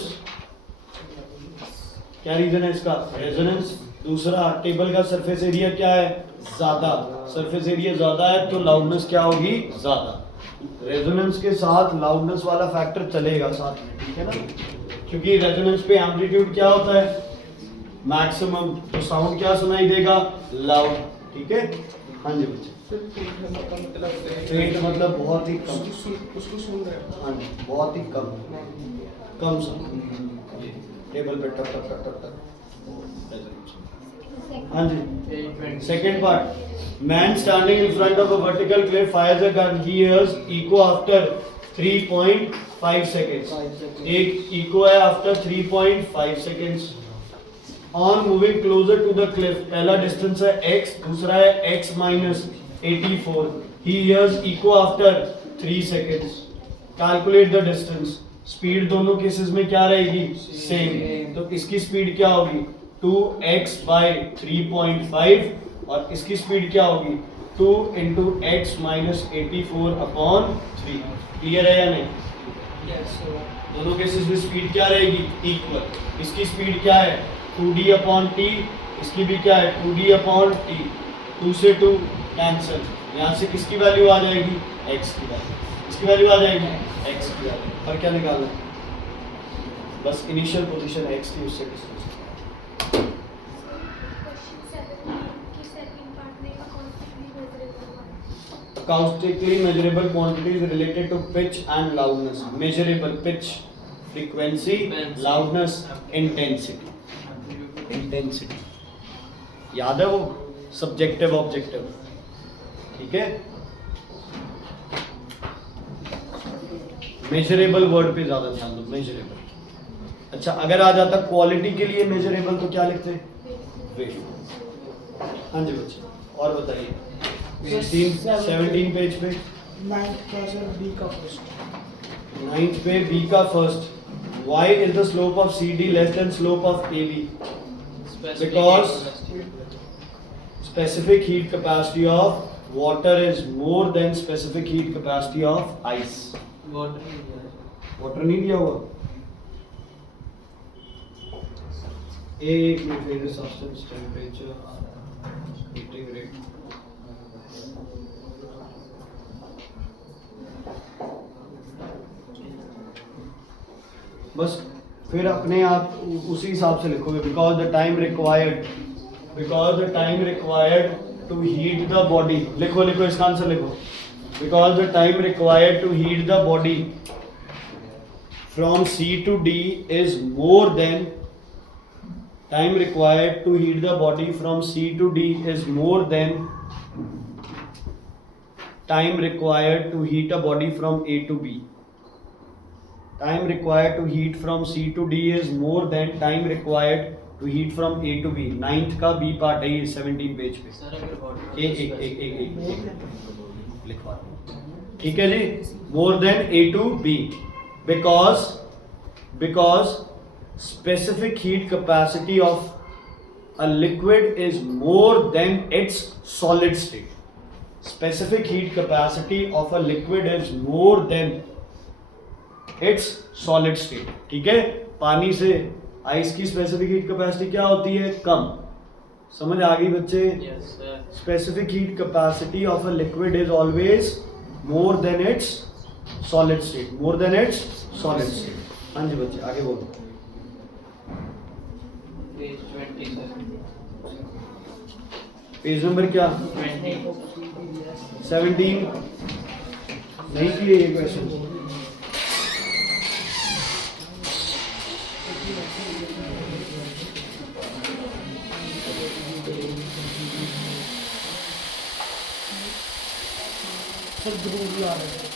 क्या रीजन है इसका? रेजोनेंस। दूसरा, टेबल का सरफेस एरिया क्या है? ज्यादा। सरफेस एरिया ज्यादा है तो लाउडनेस क्या होगी? ज्यादा। रेजोनेंस के साथ लाउडनेस वाला फैक्टर चलेगा साथ में, ठीक है ना? क्योंकि रेजोनेंस पे एम्पलीट्यूड क्या होता है? मैक्सिमम। तो साउंड क्या सुनाई देगा? लाउड। ठीक है? हाँ जी बच्चे। फेंट मतलब बहुत ही कम। उसको सुन रहे हैं। हाँ जी, बहुत ही कम साउंड। टेबल पे टक टक टक टक। हाँ जी। Second part. Man standing in front of a vertical cliff fires a gun. He hears echo after 3.5 seconds. एक इको है after 3.5 seconds. On moving closer to the cliff, पहला डिस्टेंस है x, दूसरा है x minus 84। He hears echo after 3 seconds. Calculate the distance. Speed दोनों cases में क्या रहेगी? सेम। तो इसकी स्पीड क्या होगी? 2x बाई 3.5 और इसकी स्पीड क्या होगी 2 इंटू एक्स माइनस 84/3। क्लियर है या नहीं? Yes, so दोनों केसेस में स्पीड क्या रहेगी इक्वल। इसकी स्पीड क्या है 2d/t, इसकी भी क्या है 2d/t। 2 से 2 कैंसिल, यहाँ से किसकी वैल्यू आ जाएगी x की वैल्यू, इसकी वैल्यू आ जाएगी x की वैल्यू। पर क्या निकालना है बस इनिशियल पोजीशन x थी उससे distance. Acoustically measurable quantities related to pitch and loudness. Measurable pitch, frequency, loudness, intensity. Intensity. याद है वो subjective objective, ठीक है? Measurable word पे ज्यादा ध्यान दो, measurable. अच्छा अगर आ जाता क्वालिटी के लिए measurable तो क्या लिखते? Wave. हाँ जी बच्चे और बताइए 17 पेज पे 9th का सर बी का फर्स्ट 9th पे बी का first why is the slope of CD less than slope of AB because specific heat capacity of water is more than specific heat capacity of ice water नहीं दिया हुआ एक minute substance temperature heating rate बस फिर अपने आप उसी हिसाब से लिखोगे because the time required to heat the body. लिखो लिखो इसका आंसर लिखो because the time required to heat the body from C to D is more than time required to heat the body from C to D is more than time required to heat a body from A to B. Time required to heat from C to D is more than time required to heat from A to B. 9th का B part है ये 17 page पे। Sir अगर water एक लिखवा दो ठीक है जी more than A to B because specific heat capacity of a liquid is more than its solid state. Specific heat capacity of a liquid is more than its solid state. ठीक है पानी से ice की specific heat capacity क्या होती है कम। समझ आ गई बच्चे? Yes, sir. Specific heat capacity of a liquid is always more than it's solid state, more than it's solid state. हाँ जी बच्चे आगे बोलो। Page 20, sir. पेज नंबर क्या 20. 17 नहीं किए ये क्वेश्चन। सर जरूरी आ रहा है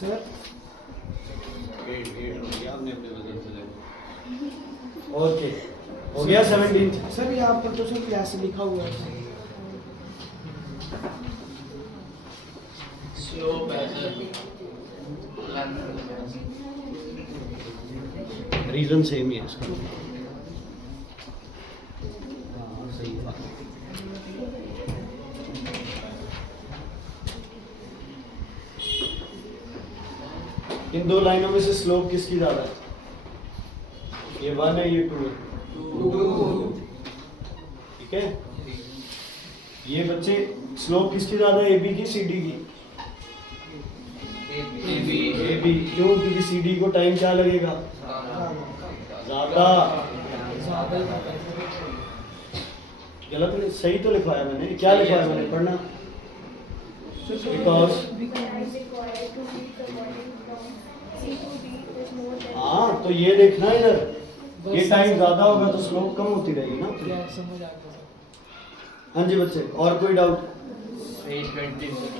सर ओके हो गया 17। सर यहाँ पर तो सिर्फ ऐसे लिखा हुआ है Slope as a reason same ही है इसका। हाँ सही बात। इन दो लाइनों में से स्लोप किसकी ज्यादा है? ये 1 है ये 2 है। ठीक है ये बच्चे स्लोप किसकी ज्यादा है AB की CD की? AB क्यों? क्योंकि CD को टाइम क्या लगेगा ज्यादा। गलत सही तो लिखवाया मैंने, क्या लिखवाया मैंने पढ़ना बिकॉज हाँ तो ये देखना इधर ये टाइम ज्यादा होगा तो स्लोप कम होती रहेगी ना। समझ आ गया सर। हाँ जी बच्चे और कोई डाउट? Page 20, sir.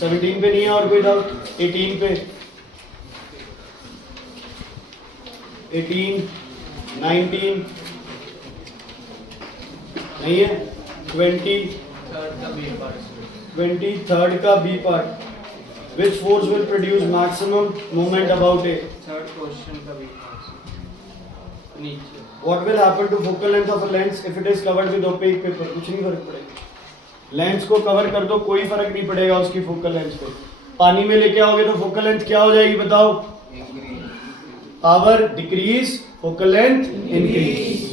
17 पे नहीं है और कोई डाउट? 18 पे 18 19 नहीं है, 20 थर्ड का बी पार्ट 23rd का B part. Which force will produce maximum moment about A? Third question का बी पार्ट नीचे. What will happen to focal length of a lens if it is covered with opaque paper? कुछ नहीं फर्क पड़ेगा. Lens को cover कर दो, कोई फर्क नहीं पड़ेगा उसकी फोकल लेंथ पे. पानी में लेके आओगे तो फोकल लेंथ क्या हो जाएगी बताओ? Power decrease, focal length increase.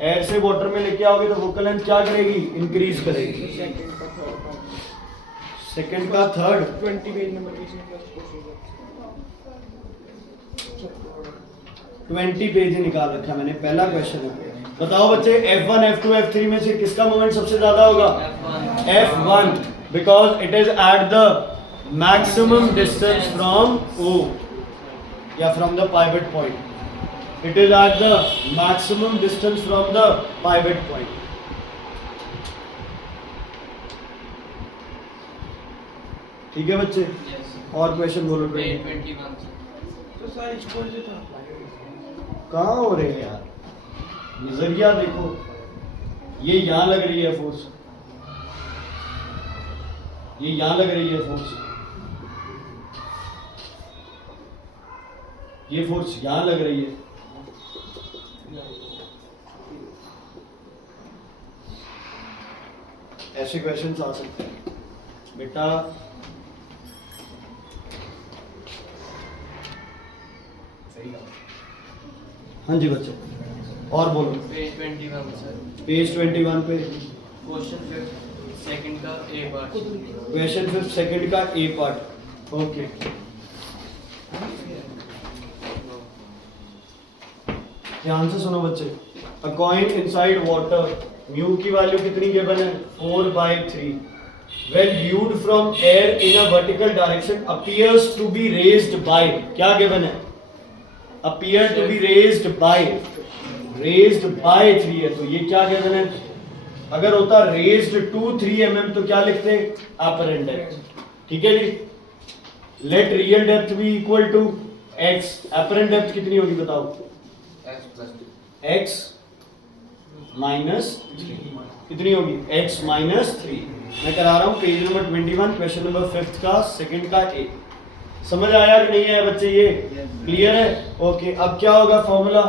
Air से वाटर में लेके आओगे तो फोकल लेंथ क्या करेगी? इंक्रीज करेगी. सेकंड का थर्ड 20 पेज नंबर किसने फर्स्ट क्वेश्चन 20 पेज ही निकाल रखा मैंने. पहला क्वेश्चन है, बताओ बच्चे F1, F2, F3 में से किसका मोमेंट सबसे ज्यादा होगा? F1 because it is at the maximum distance from O या from the pivot point. It is at the maximum distance from the pivot point. ठीक है बच्चे, और क्वेश्चन बोलो. 21 तो सारी स्कूल से था. कहाँ हो रहे हैं यार? नजरिया देखो, ये यहां लग रही है फोर्स, ये यहां लग रही है फोर्स, ये फोर्स यहां लग रही है. ऐसे क्वेश्चंस आ सकते हैं बेटा. हाँ जी बच्चे, और बोलो. Page 21 sir. पेज 21 पे क्वेश्चन 5 सेकंड का ए पार्ट. क्वेश्चन 5 सेकंड का ए पार्ट. ओके, ध्यान से सुनो बच्चे. अ कॉइन इनसाइड वाटर, म्यू की वैल्यू कितनी गिवन है? 4/3. When viewed from air in a vertical direction appears to be raised by, क्या गिवन है? appear to be raised by 3 है, तो ये क्या गिवन है? अगर होता raised to 3 mm तो क्या लिखते? apparent depth. ठीक है जी. let real depth be equal to x. apparent depth कितनी होगी बताओ? x minus 3 कितनी होगी? x minus 3. मैं करा रहा हूँ पेज नंबर 21 क्वेश्चन नंबर 5 का सेकंड का ए. समझ आया कि नहीं आया बच्चे? ये क्लियर है? ओके, अब क्या होगा फॉर्मूला?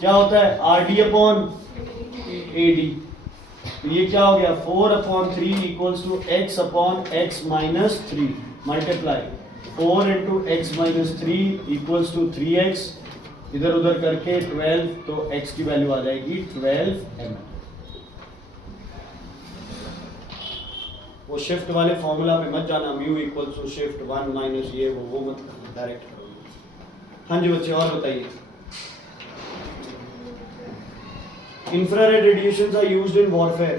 क्या होता है? RD upon AD. तो ये क्या हो गया? 4/3 equals to x upon x minus 3 multiply 4 into x minus 3 equals to 3x. इधर उधर करके 12, तो x की वैल्यू आ जाएगी 12 mm. वो शिफ्ट वाले फॉर्मूला पे मत जाना, mu equals to shift 1 minus ये वो मत करना, डायरेक्ट करो. हाँ जी बच्चे, और बताइए. Infrared radiations are used in warfare.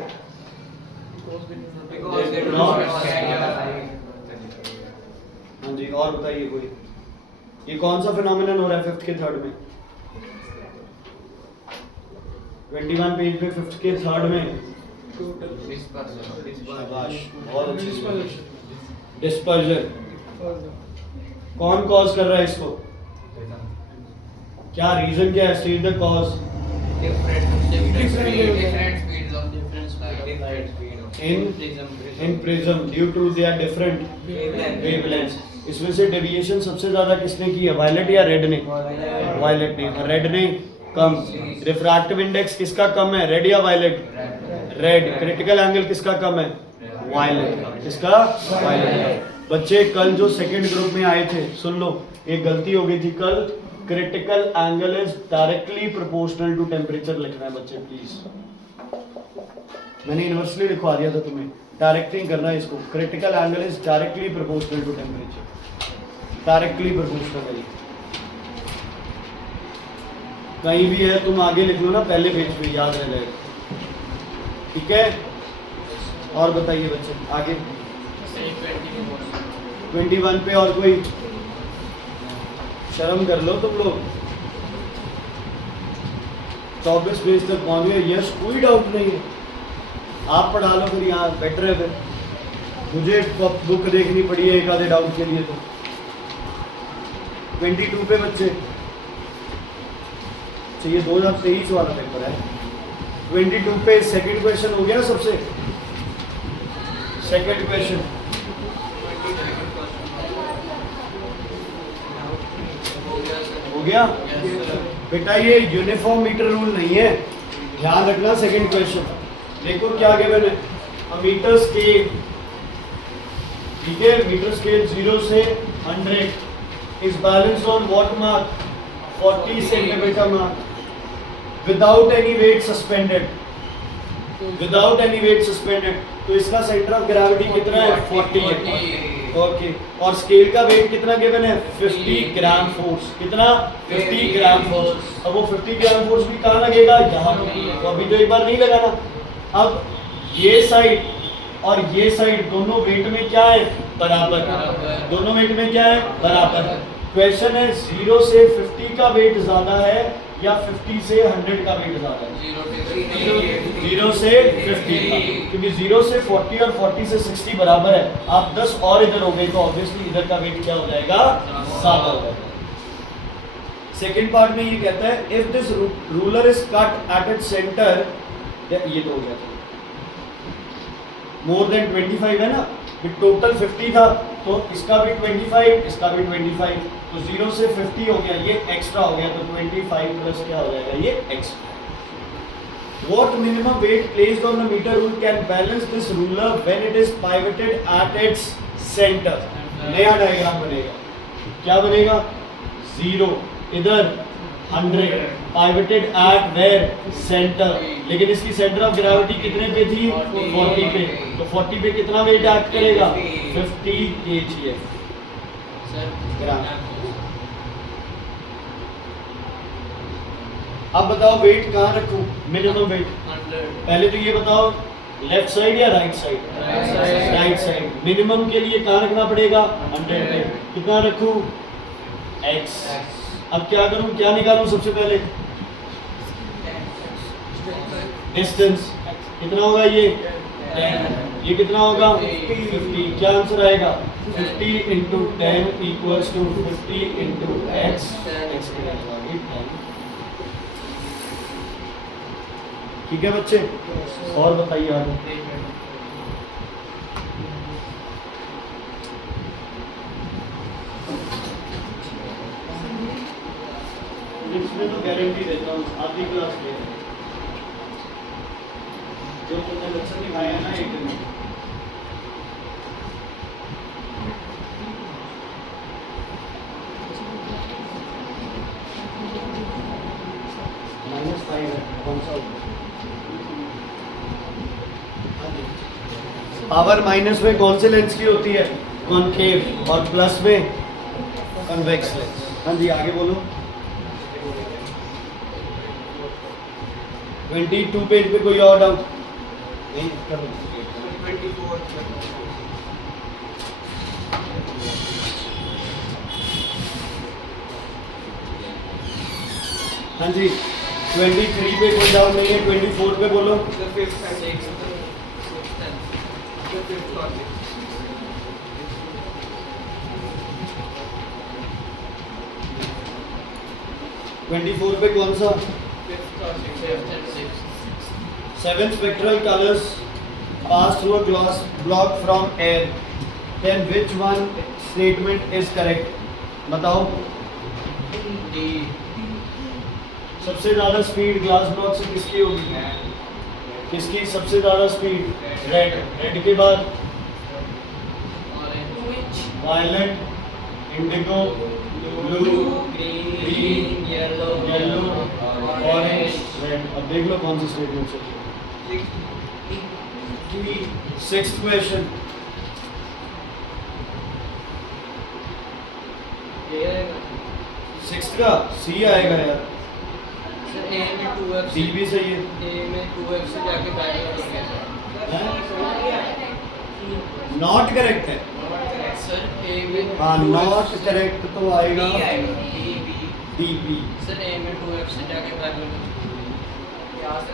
हाँ जी, और बताइए कोई. ये कौन सा फिनोमेनन हो रहा है 5th के 3rd में? 21 पेज पे 5th के 3rd में शाबाश, बहुत अच्छी. डिस्पर्जन. कौन कॉज कर रहा है इसको? क्या रीजन क्या है? State the cause. different speeds of different light in prism due to their different wavelengths. इसमें से डेविएशन सबसे ज्यादा किसने की है? वायलेट या रेड ने? वायलेट ने. रेड ने कम. रिफ्रैक्टिव इंडेक्स किसका कम है? रेड या वायलेट? रेड. क्रिटिकल एंगल किसका कम है? वायलेट. किसका? वायलेट. बच्चे कल जो सेकंड ग्रुप में आए थे, सुन लो, एक गलती हो गई थी कल. Critical angle is directly proportional to temperature लिखना है बच्चे प्लीज. मैंने यूनिवर्सली लिखवा दिया था तुम्हें, डायरेक्ट नहीं करना है इसको. Critical angle is directly proportional to temperature. Directly proportional है. कहीं भी है तुम आगे लिख लो ना, पहले पेज पे याद रह जाएगा. ठीक है, और बताइए बच्चे आगे. 21 पे और कोई? शर्म कर लो तुम लोग. 24 पेज तक पहुंच गए. यस, कोई डाउट नहीं है. आप पढ़ा लो फिर, यहाँ बेटर है. फिर मुझे बुक देखनी पड़ी है एक आधे डाउट के लिए. तो 22 पे बच्चे, चाहिए 2023 वाला पेपर है। 22 पे सेकंड क्वेश्चन हो गया सबसे, सेकंड क्वेश्चन हो गया बेटा। ये यूनिफॉर्म मीटर रूल नहीं है, ध्यान रखना। सेकंड क्वेश्चन देखो क्या गिवन है, अ मीटर स्केल, ठीक है, मीटर स्केल 0 से 100 is balanced on what mark, 40 centimetre mark, without any weight suspended, without any weight suspended. तो इसका सेंटर ऑफ ग्रेविटी कितना है, 40 है, ओके। और स्केल का वेट कितना गिवन है, 50 ग्राम फोर्स, कितना, 50 ग्राम फोर्स। अब वो 50 ग्राम फोर्स भी कहाँ लगेगा, यहाँ, तो अभी तो एक बार नहीं लगाना। अब ये साइड और ये साइड दोनों वेट में क्या है, बराबर, दोनों वेट में क्या है, बराबर। क्वेश्चन है 0 से 50 का वेट ज्यादा है या 50 से 100 का वेट ज्यादा है, 0 से 50 का, क्योंकि 0 से 40 और 40 से 60 बराबर है। आप 10 और इधर हो गए तो ऑब्वियसली इधर का वेट क्या हो जाएगा, ज्यादा हो जाएगा। सेकेंड पार्ट में ये कहता है if this ruler is cut at its centre, ये तो हो गया मोर देन 25 है ना, टोटल 50 था तो इसका भी 25, इसका भी 25, तो 0 से 50 हो गया, ये एक्स्ट्रा हो गया, तो 25 प्लस क्या हो जाएगा, ये extra. What minimum weight placed on the meter rule can balance this ruler when it is pivoted at its center? नया डायग्राम बनेगा, क्या बनेगा, 0 इधर, 100 pivoted at where, center, लेकिन इसकी सेंटर ऑफ ग्रेविटी कितने पे थी, 40 पे, तो 40 पे कितना वेट एक्ट करेगा, 50 kgf ग्राम। अब बताओ वेट कहाँ रखूं, मिनिमम वेट, पहले तो ये बताओ लेफ्ट साइड या right side, right side. Minimum के लिए कहाँ रखना पड़ेगा, 100 पे, कितना रखूं, x। अब क्या करूं, क्या निकालूं, सबसे पहले डिस्टेंस कितना होगा, ये 10, ये कितना होगा, 50, क्या आंसर आएगा, 50 into 10 equals to 50 into X, X की वैल्यू आ गई 10। ठीक है बच्चे, और बताइए आगे। इसमें तो गारंटी देता हूँ आधी क्लास में जो तुमने लेक्चर दिखाया है ना, एक दिन -5 है, कौन सा पावर माइनस में कौन से लेंस की होती है, कॉनकेव, और प्लस में कन्वेक्स लेंस। हाँ जी आगे बोलो। 22 पेज पे कोई और डाउट नहीं, कर 24 हाँ जी 23 पे कोई डाउट नहीं है, 24 पे बोलो। the fifth and sixth, the fifth or sixth. 24 पे कौन सा, Fifth or sixth. 7 spectral colors pass through a glass block from air, then which one statement is correct? बताओ। D, सबसे ज्यादा स्पीड ग्लास ब्लॉक से किसकी होगी, किसकी सबसे ज्यादा स्पीड, रेड। रेड के बाद orange, violet, indigo, blue, green, yellow, yellow, orange, orange, red. अब देख लो कौन सी स्टेटमेंट चल रही है। सिक्स्थ क्वेश्चन, ये आएगा। सिक्स्थ का सी आएगा यार, सर A में 2x, सी भी सही है। A में 2x से जाके पैरेलल हो गया नॉट करेक्ट है, सर A में हाँ 2x नॉट करेक्ट तो आएगा B आएगा, B, B, D B. Sir A में 2x से जाके पैरेलल यहाँ से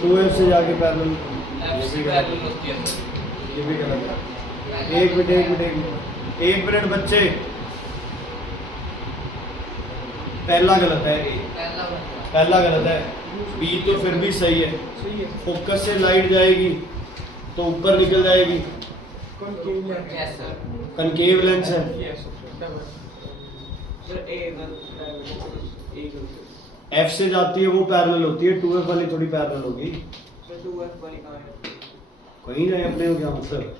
2f से जाके पैरेलल, F से पैरेलल होती है सर। ये भी गलत है। एक मिनट एक मिनट एक मिनट, एक मिनट बच्चे, पहला गलत है, पहला गलत है, बी तो फिर भी सही है। सही है। फोकस से लाइट जाएगी तो ऊपर निकल जाएगी, concave lens. Yes sir. Concave lens है। Yes double. सर ए गलत। एफ से जाती है वो पैरेलल होती है, 2F वाली थोड़ी पैरेलल होगी। सर 2F वाली कहाँ है? कहीं जाए अपने को क्या मतलब,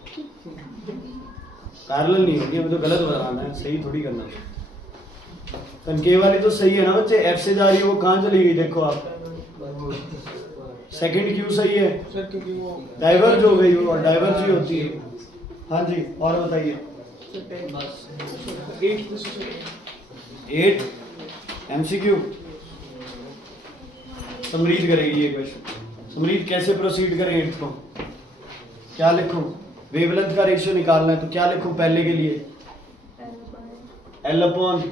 पैरेलल नहीं होगी, हमें तो गलत बनाना है, सही थोड़ी करना है। कनकेव वाली तो सही है ना बच्चे, एफ से जा रही है वो कहाँ चली गई देखो आप, सेकंड क्यू सही है, सर क्योंकि वो डाइवर्ज हो गई वो, और डाइवर्ज ही होती है। हाँ जी और बताइए। बस 8 MCQ समरीत करेगी ये क्वेश्चन। समरीत कैसे प्रोसीड करें 8 को, क्या लिखूं? वेवलेंथ का रेशियो निकालना है तो क्या लिखूं पहले के लिए? L upon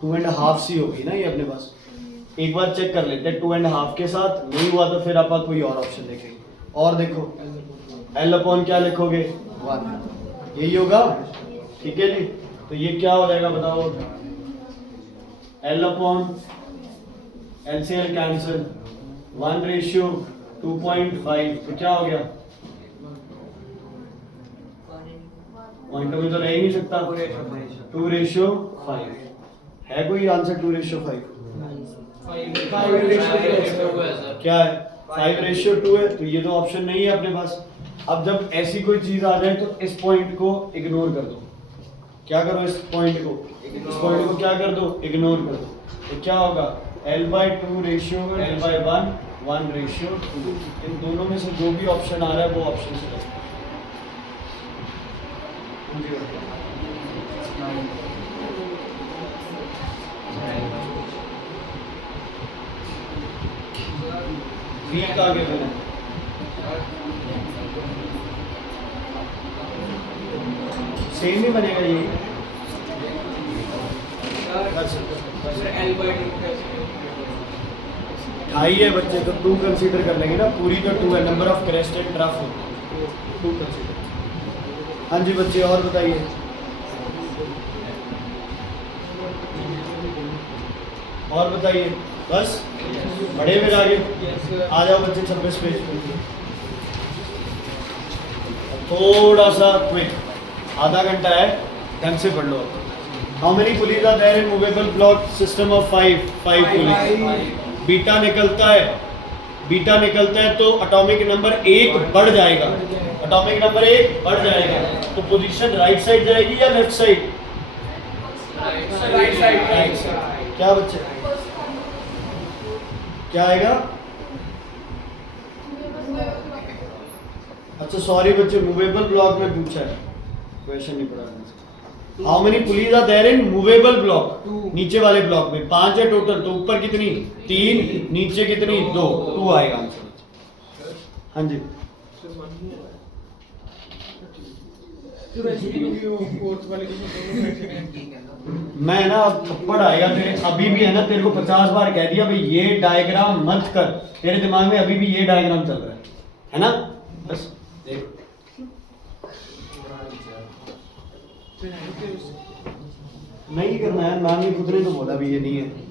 two and half C होगी ना ये अपने पास। एक बार चेक कर लेते हैं 2.5 के साथ, नहीं हुआ तो फिर आप कोई और ऑप्शन देखेंगे। और देखो L अपॉन क्या लिखोगे? 1, यही होगा, ठीक है जी। तो ये क्या हो जाएगा बताओ? L अपॉन LCL कैंसिल, 1:2.5, तो क्या हो गया? पॉइंटों में तो रह ही नहीं सकता, 2:5 है कोई आंसर? 2:5 क्या है? 5:2 है, तो ये तो ऑप्शन नहीं है अपने पास। अब जब ऐसी कोई चीज आ जाए तो इस पॉइंट को इग्नोर कर दो। क्या करो? इस पॉइंट को क्या कर दो? इग्नोर कर दो। तो क्या होगा? L/2 ratio L/1, 1:2। इन दोनों में से जो भी ऑप्शन आ रहा है वो ऑप्शन से वीक आगे बना, सेम ही बनेगा ये। सर L/2 ढाई है बच्चे तो 2 कंसीडर कर लेंगे ना, पूरी तो 2 है, नंबर ऑफ क्रेस्टेड ट्रफ होता है, 2 कंसीडर। हाँ जी बच्चे और बताइए। और बताइए, बस बड़े फिर आगे आ जाओ बच्चे 26 पेज पे। थोड़ा सा क्विक, आधा घंटा है, ढंग से पढ़ लो। How many pulleys are there in movable block system of 5 pulleys. Beta निकलता है तो एटॉमिक नंबर 1 बढ़ जाएगा, एटॉमिक नंबर 1 बढ़ जाएगा, तो पोजीशन राइट साइड जाएगी या लेफ्ट साइड? Right side. क्या बच्चे, क्या आएगा? अच्छा सॉरी बच्चे, मूवेबल ब्लॉक में पूछा है, क्वेश्चन नहीं पढ़ा। How many pulleys are there in movable block, नीचे वाले ब्लॉक में 5 है टोटल, तो ऊपर कितनी? 3, नीचे कितनी? 2 आएगा आंसर। हाँ जी फोर्थ वाले के मैं ना अब थप्पड़ आएगा तेरे, अभी भी है ना, तेरे को 50 बार कह दिया भाई ये डायग्राम मत कर, तेरे दिमाग में अभी भी ये डायग्राम चल रहा है ना? बस देख नहीं करना है, मैम ने खुद ने तो बोला भी ये नहीं है।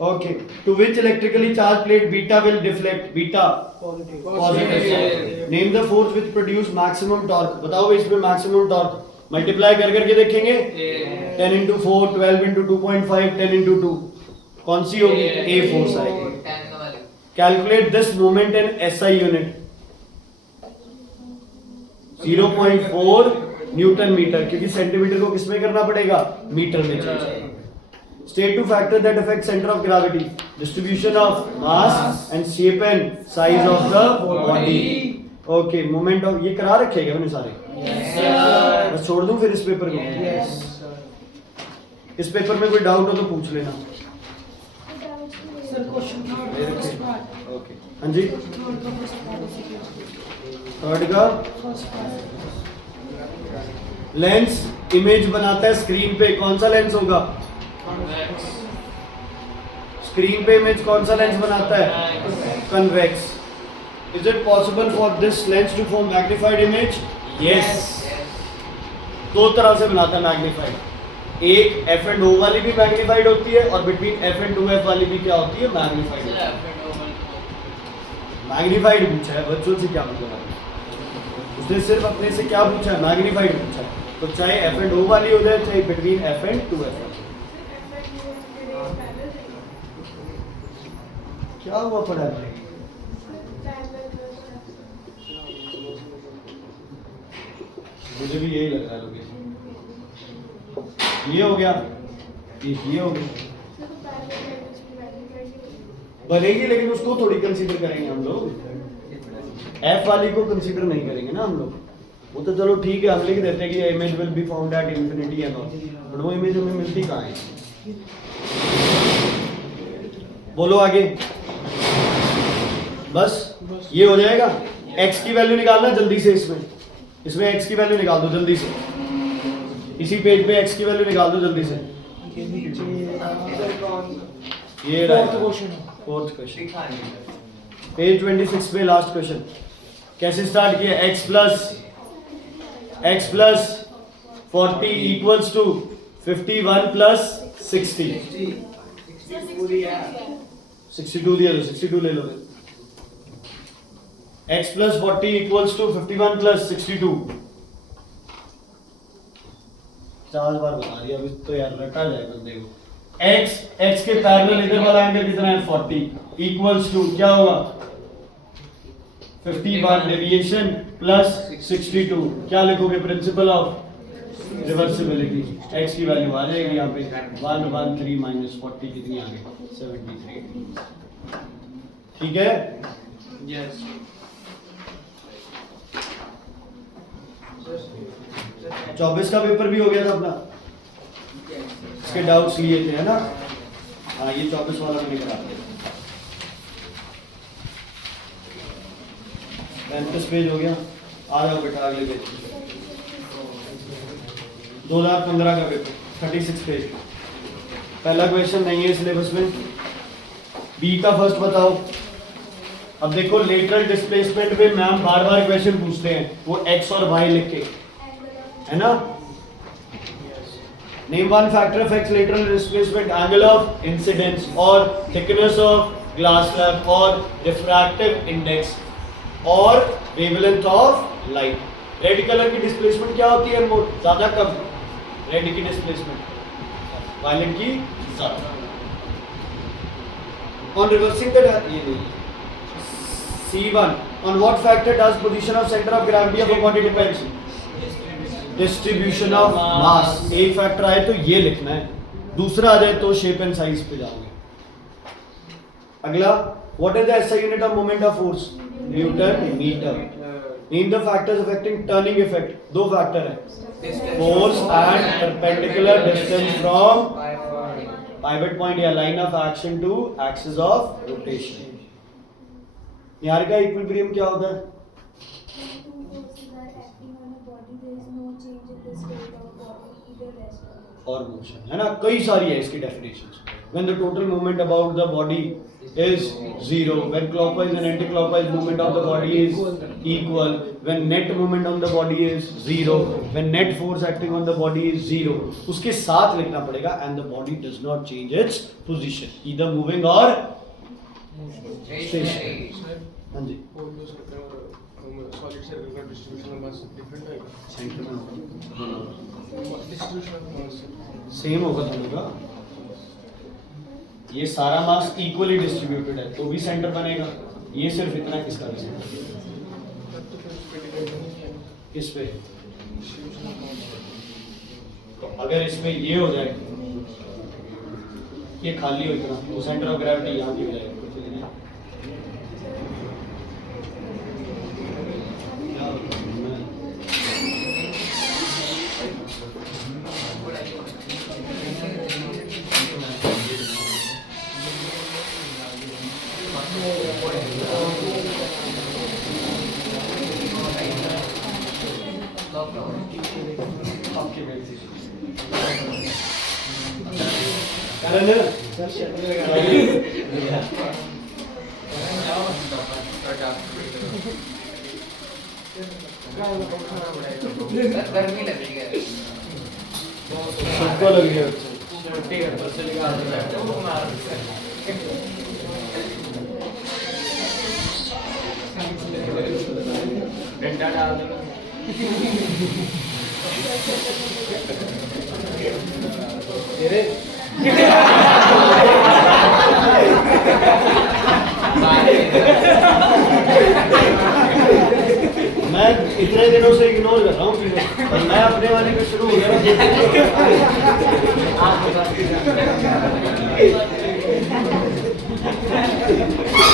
Okay, to which electrically charge plate beta will deflect? Beta positive. Name the force which produce maximum torque. बताओ भाई इसमें मैक्सिमम टॉर्क मल्टीप्लाई कर करके देखेंगे। 10 × 4, 12 × 2.5, 10 × 2 कौन सी होगी? ए फोर्स आएगी। Calculate this moment in SI unit. 0.4 newton metre, क्योंकि सेंटीमीटर को किसमें करना पड़ेगा? मीटर में change. State 2 factor that affect center of gravity, distribution of mass and shape and size of the body. Okay, moment of, ये करा रखेगा मैंने सारे? बस छोड़ दूं फिर इस पेपर को? इस पेपर में कोई डाउट हो तो पूछ लेना। सर क्वेश्चन ओके हाँ जी, थर्ड का लेंस इमेज बनाता है स्क्रीन पे, कौन सा लेंस होगा? स्क्रीन पे इमेज कौन सा लेंस बनाता है? Convex. Is it possible for this lens to form magnified image? Yes. दो तरह से बनाता है मैग्नीफाइड. एक एफ एंड ओ वाली भी मैग्नीफाइड होती है और बिटवीन एफ एंड 2f वाली भी क्या होती है, मैग्नीफाइड. मैग्नीफाइड पूछा है, बच्चों से क्या मतलब है? उसने सिर्फ अपने से क्या पूछा है, मैग्नीफाइड पूछा है. तो चाहे एफ एंड ओ वाली हो जाए, चाहे बिटवीन एफ एंड 2f. क्या हुआ पढ़ा है? मुझे भी यही लग रहा है लोकेशन. ये हो गया, ये हो गया. बनेगी लेकिन उसको थोड़ी कंसीडर करेंगे हम लोग. एफ वाली को कंसीडर नहीं करेंगे ना हम लोग. वो तो चलो ठीक है, हम लिख देते हैं कि image will be found at infinity and all, but वो इमेज हमें मिलती कहाँ है? बोलो आगे. बस ये हो जाएगा. x की वैल्यू निकालना जल्दी से. इसमें x की वैल्यू निकाल दो जल्दी से. इसी पेज पे x की वैल्यू निकाल दो जल्दी से. ये फोर्थ क्वेश्चन पेज 26 पे लास्ट क्वेश्चन. कैसे स्टार्ट किया? x plus 40 equals to 51 plus 60. 62 दिया तो 62 ले लो. x plus 40 equals to 51 plus 62. 4 बार बता दिया अभी तो यार, रटा जाए बंदे को. x के पैरेलल इधर वाला एंगल कितना है? 40 इक्वल्स टू क्या होगा? 51 डेविएशन प्लस 62. क्या लिखोगे? Principle of reversibility. x की वैल्यू आ जाएगी यहाँ पे 113 माइनस 40 कितनी आ गई? 73. ठीक है. Yes. 24 का पेपर भी हो गया था अपना. इसके डाउट्स लिए थे है ना? हाँ, ये 24 वाला मैंने करा दिया. 35 पेज हो गया. आ जाओ बेटा अगले पेज. 2015 का पेपर 36 पेज. पहला क्वेश्चन नहीं है सिलेबस में. बी का फर्स्ट बताओ. अब देखो लेटरल डिस्प्लेसमेंट पे मैम बार बार क्वेश्चन पूछते हैं, वो x और y लिख के, है ना? Name one factor of x lateral displacement. Angle of incidence और थिकनेस ऑफ ग्लास स्लैब और रिफ्रैक्टिव इंडेक्स और wavelength of light. Red colour की डिस्प्लेसमेंट क्या होती है? मोर ज्यादा कम. रेड की डिस्प्लेसमेंट, वायलेट की ज्यादा. ऑन रिवर्सिंग द ये नहीं. C1. On what factor does position of center of gravity of a body depends? Distribution of mass. एक फैक्टर आए तो ये लिखना है, दूसरा आ जाए तो शेप एंड साइज पे जाओगे. अगला, what is the SI unit of moment of force? Newton meter. Name the factors affecting turning effect. दो फैक्टर है, force and perpendicular distance from pivot point या line of action to axis of rotation. यार का equilibrium क्या होता है? और motion, है ना? कई सारी है इसकी definitions. When the total movement about the body is zero, when clockwise and anti clockwise movement of the body is equal, when net movement on the body is zero, when net force acting on the body is zero. उसके साथ लिखना पड़ेगा and the body does not change its position either moving और stationery. हाँ जी. Solid circle का distribution of mass different है. Centre में distribution of mass same होगा दोनों का. ये सारा मास इक्वली डिस्ट्रीब्यूटेड है तो भी सेंटर बनेगा. ये सिर्फ इतना किसका भी सेंटर. किस पे? तो अगर इसमें ये हो जाए, ये खाली हो इतना, तो सेंटर ऑफ ग्रेविटी यहाँ की हो जाएगी. गर्मी लग रही है सबको लग गया डंडा डाल दो मैं इतने दिनों से इग्नोर कर रहा हूँ चीज़ों और मैं अपने वाले पे शुरू हो गया।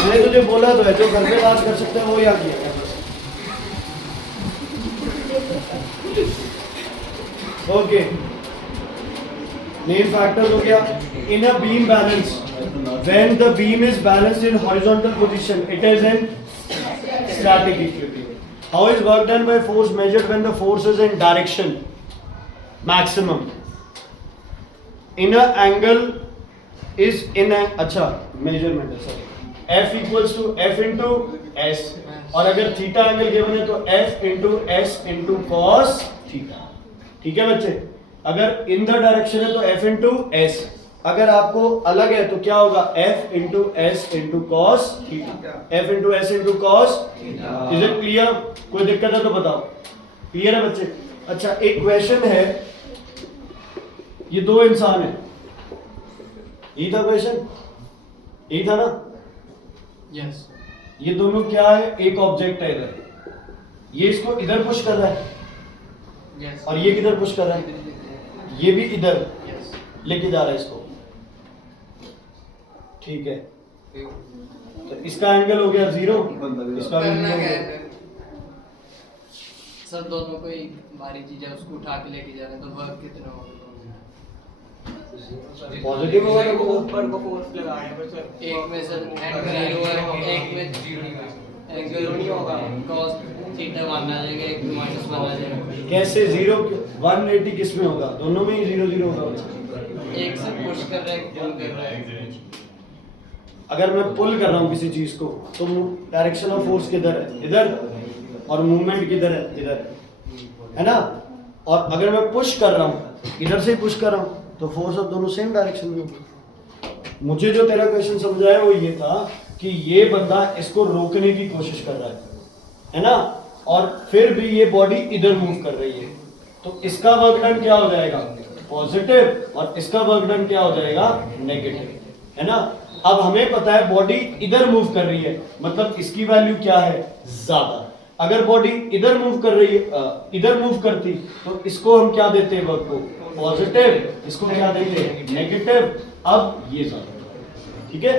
मैंने तुझे बोला तो है जो घर पे बात कर सकता है वो यहाँ किया ओके मेन फैक्टर हो गया in a beam balance when the beam is balanced in horizontal position it is in static equilibrium. How is work done by force measured when the force is in direction maximum in a angle is in a अच्छा measurement है sir F equals to F into S और अगर theta angle given है तो F into S into cos theta ठीक है बच्चे अगर इन द डायरेक्शन है तो F into S अगर आपको अलग है तो क्या होगा F into S into cos theta F into S into cos is it clear कोई दिक्कत है तो बताओ क्लियर है बच्चे अच्छा एक क्वेश्चन है ये दो इंसान है यही था क्वेश्चन यही था ना यस ये दोनों क्या है एक ऑब्जेक्ट है इधर ये इसको इधर पुश कर रहा है यस और ये किधर पुश कर रहा है ये भी इधर यस लेके जा रहा है इसको ठीक है तो इसका एंगल हो गया 0 इसका भी करना 0 क्या हो है गया। सर दोनों कोई भारी चीज है उसको उठा के लेके जा रहे हैं तो वर्क कितना होगा पॉजिटिव होगा सर, तो वो ऊपर को फोर्स लगा रहे हैं पर सर एक में सर जीरो है एक में एंगल नहीं होगा cos थीटा 1 आ जाएगा एक में -1 आ जाएगा कैसे 0 180 किस में होगा दोनों में ही 0 0 होगा एक से पुश कर रहा है एक पुल कर रहा है अगर मैं पुल कर रहा हूँ किसी चीज को तो डायरेक्शन ऑफ फोर्स किधर है इधर और मूवमेंट किधर है इधर है ना और अगर मैं पुश कर रहा हूँ इधर से ही पुश कर रहा हूँ तो फोर्स ऑफ दोनों सेम डायरेक्शन में होगी मुझे जो तेरा क्वेश्चन समझ आया वो ये था कि ये बंदा इसको रोकने की कोशिश कर रहा है ना और फिर भी ये बॉडी इधर मूव कर रही है तो इसका वर्क डन क्या हो जाएगा पॉजिटिव और इसका वर्क डन क्या हो जाएगा नेगेटिव है ना अब हमें पता है बॉडी इधर मूव कर रही है मतलब इसकी वैल्यू क्या है ज्यादा अगर बॉडी इधर मूव कर रही है इधर मूव करती तो इसको हम क्या देते हैं वर्क को पॉजिटिव इसको क्या देते हैं नेगेटिव अब ये ज्यादा ठीक है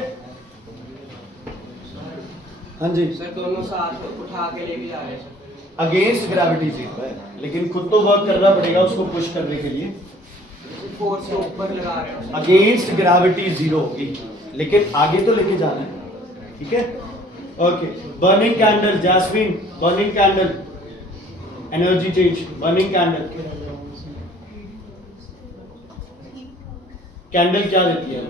हाँ जी सर दोनों साथ उठा के लेके जा रहे हैं सर अगेंस्ट ग्रेविटी जीरो है लेकिन खुद तो वर्क करना पड़ेगा उसको पुश करने के लिए फोर्स को ऊपर लगा रहे हैं अगेंस्ट ग्रेविटी जीरो होगी लेकिन आगे तो लेके जाना है ठीक है okay burning candle jasmine burning candle energy change burning candle candle क्या देती है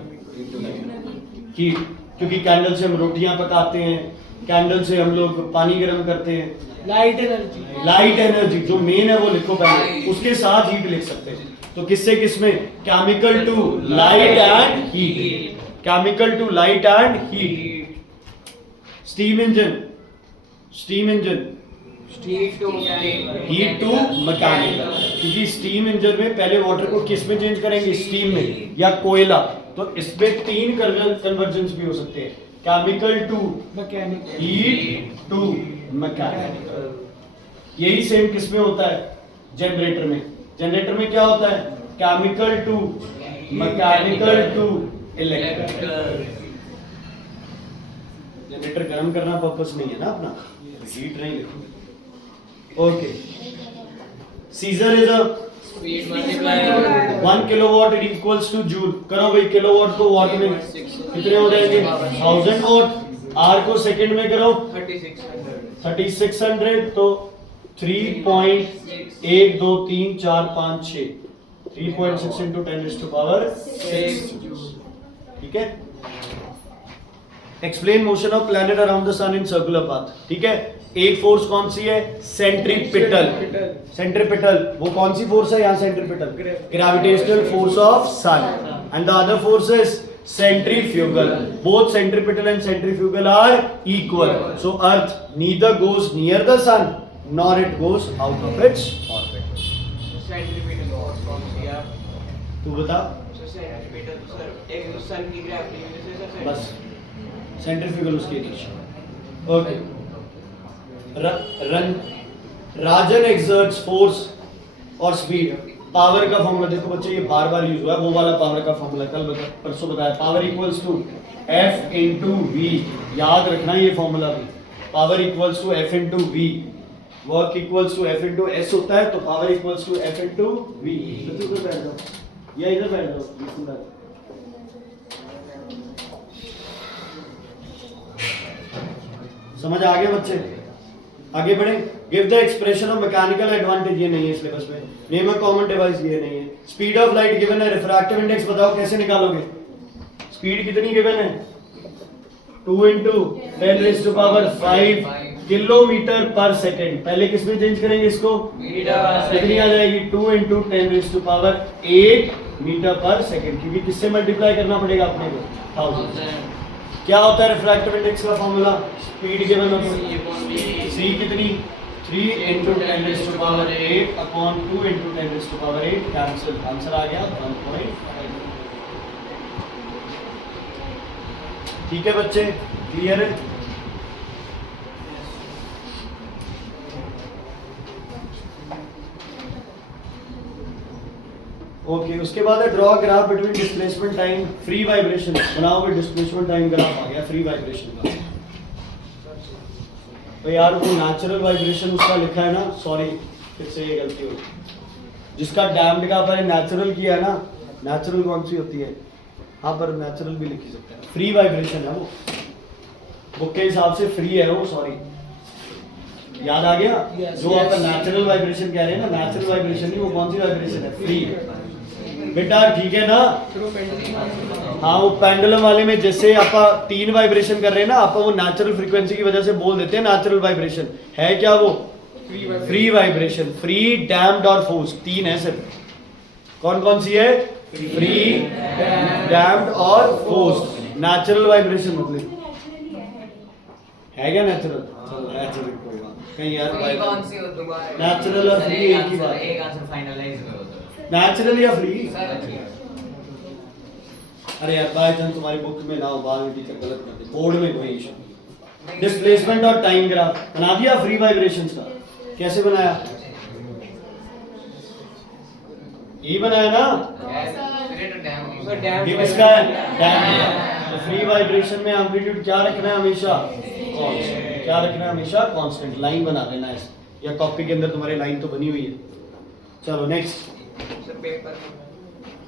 हीट क्योंकि कैंडल से हम रोटियां पकाते हैं कैंडल से हम लोग पानी गर्म करते हैं लाइट एनर्जी जो मेन है वो लिखो पहले उसके साथ हीट लिख सकते हैं तो किससे किसमें chemical to light and heat chemical to light and heat steam engine heat to mechanical heat to mechanical क्योंकि स्टीम इंजन में पहले वाटर को किस में चेंज करेंगे स्टीम में या कोयला तो इसमें 3 कन्वर्जन्स भी हो सकते हैं chemical to mechanical heat to mechanical यही सेम किस में होता है जनरेटर में क्या होता है chemical to mechanical to electrical generator गर्म करना पर्पस नहीं है ना अपना हीट नहीं लिखो okay seizure is a speed multiply 1 kilowatt it equals to joule करो भाई किलोवाट को वाट में कितने हो जाएंगे 1000 वाट आर को सेकंड में करो 3600 तो 3.1 2 3 4 5 6 3.6 into 10 raised to power 6 ठीक है explain motion of planet around the sun in circular path ठीक है एक फोर्स कौन सी है? सेंट्रीपिटल। सेंट्रीपिटल वो कौन सी फोर्स है यहाँ? Centripetal, gravitational force of sun. And the other force is centrifugal. Both centripetal and centrifugal are equal. So earth neither goes near the sun nor it goes out of its orbit. Centripetal force कौन सी है? तू बता। Sir centripetal तो sir एक सन की gravity की वजह से सर बस सेंट्रीफ्यूगल उसकी इनिशियल। ओके। राजन exerts force और स्पीड। पावर का फॉर्मूला देखो बच्चे, ये बार बार यूज हुआ है, वो वाला पावर का फॉर्मूला कल परसों बताया। Power equals to F into v, याद रखना ये फॉर्मूला भी। Power equals to F into v, work equals to F into s होता है, तो power equals to F into v. इधर बैठ जाओ या इधर बैठ जाओ। समझ आ गया बच्चे? आगे बढ़े। Give the expression of mechanical advantage, ये नहीं है सिलेबस में। नेम अ कॉमन डिवाइस, ये नहीं है। स्पीड ऑफ लाइट गिवन है, रिफ्रैक्टिव इंडेक्स बताओ कैसे निकालोगे? स्पीड कितनी गिवन है? 2 into 10 raised to power 5 kilometre पर सेकंड। पहले किस में चेंज करेंगे इसको? कितनी आ जाएगी? 2 into 10 raised to power 8 metre पर सेकंड, क्योंकि किससे मल्टीप्लाई करना पड़ेगा अपने को? 1000। क्या होता है रिफ्रैक्टिव इंडेक्स का फॉर्मूला? स्पीड गिवन है, सी कितनी? 3 into 10 raised to power 8 upon 2 into 10 raised to power 8 cancel. Answer आ गया 1.5। ठीक है बच्चे, क्लियर है? ओके। उसके बाद है draw graph between displacement time free vibration. बनाओगे डिस्प्लेसमेंट टाइम ग्राफ, आ गया फ्री वाइब्रेशन का। तो यार वो नेचुरल वाइब्रेशन उसका लिखा है ना, सॉरी फिर से ये गलती हो गई। जिसका डैम्ड का पर नेचुरल किया है ना, नेचुरल कौन सी होती है? हाँ पर नेचुरल भी लिखी सकते हैं। फ्री वाइब्रेशन है वो, बुक के हिसाब से फ्री है वो, सॉरी याद आ गया? जो आपका नेचुरल वाइब्रेशन कह रहे हैं ना, नेचुरल वाइब्रेशन नहीं, वो कौन सी वाइब्रेशन है? फ्री बेटा, ठीक है ना? हाँ वो पेंडुलम वाले में जैसे आप 3 वाइब्रेशन कर रहे हैं ना, आप वो नेचुरल फ्रीक्वेंसी की वजह से बोल देते हैं नेचुरल वाइब्रेशन। है क्या वो? Free vibration. फ्री, डैम्ड और फोर्स, 3 है सिर्फ। कौन कौन सी है? फ्री, डैम्ड और फोर्स। नेचुरल वाइब्रेशन मतलब है क्या नेचुरल? नेचुरल कोई बात कहीं यार, कौन सी हो दोबारा? नेचुरल और फ्री एक ही बात। एक आंसर फाइनलाइज करो तो। नेचुरल या फ्री? सर अरे यार बाय चांस तुम्हारी बुक में ना हो, बाद में टीचर गलत कर दे, बोर्ड में कोई इशू। डिस्प्लेसमेंट और टाइम ग्राफ बना दिया फ्री वाइब्रेशंस का। कैसे बनाया? ये बनाया ना? सर डैम ये किसका है? डैम। तो फ्री वाइब्रेशन में एम्पलीट्यूड क्या रखना है हमेशा? कांस्टेंट। क्या रखना है हमेशा? कांस्टेंट। लाइन बना देना है, या कॉपी के अंदर तुम्हारी लाइन तो बनी हुई है। चलो नेक्स्ट। सर पेपर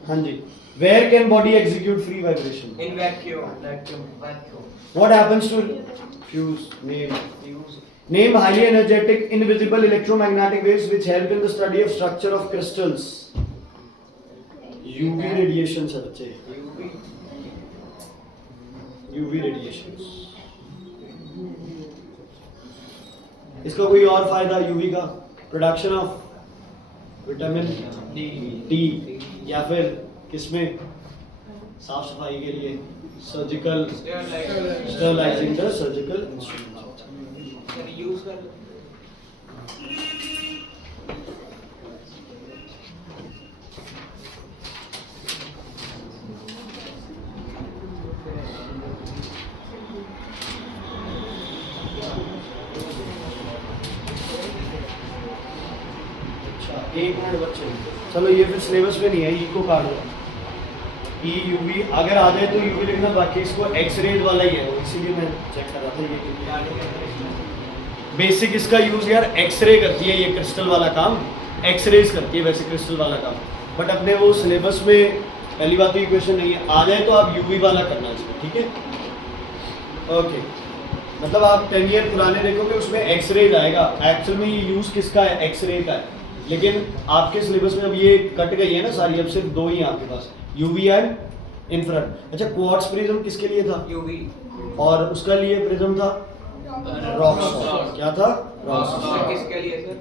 हाँ जी। Where can body execute free vibration? In vacuum. What happens to fuse? Name highly energetic invisible electromagnetic waves which help in the study of structure of crystals. UV radiations है बच्चे। UV radiations। इसका कोई और फायदा UV का? Production of vitamin D, या फिर किसमें? साफ सफाई के लिए, surgical sterilising the surgical instrument. Sir use कर एक मिनट बच्चे, चलो ये फिर सिलेबस में नहीं है, ई को काट दो। ई यूवी अगर आ जाए तो यूवी लिखना, बाकी इसको एक्सरेज वाला ही है, इसीलिए मैं चेक कर रहा था। ये बेसिक इसका यूज यार एक्सरे करती है, ये क्रिस्टल वाला काम एक्सरेज करती है वैसे क्रिस्टल वाला काम, बट अपने वो सिलेबस में पहली बात तो ये क्वेश्चन नहीं है, आ जाए तो आप यूवी वाला करना इसमें, ठीक है? ओके, मतलब आप 10 ईयर पुराने देखोगे उसमें एक्सरेज आएगा, एक्चुअल में ये यूज किसका है? एक्सरे का है, लेकिन आपके सिलेबस में अब ये कट गई है ना सारी, अब सिर्फ 2 ही हैं आपके पास, यूवी एंड इंफ्रारेड। अच्छा, क्वार्ट्ज प्रिज्म किसके लिए था? यूवी। और उसका लिए प्रिज्म था रॉक सॉल्ट। क्या था? Rock sir salt. किसके लिए sir?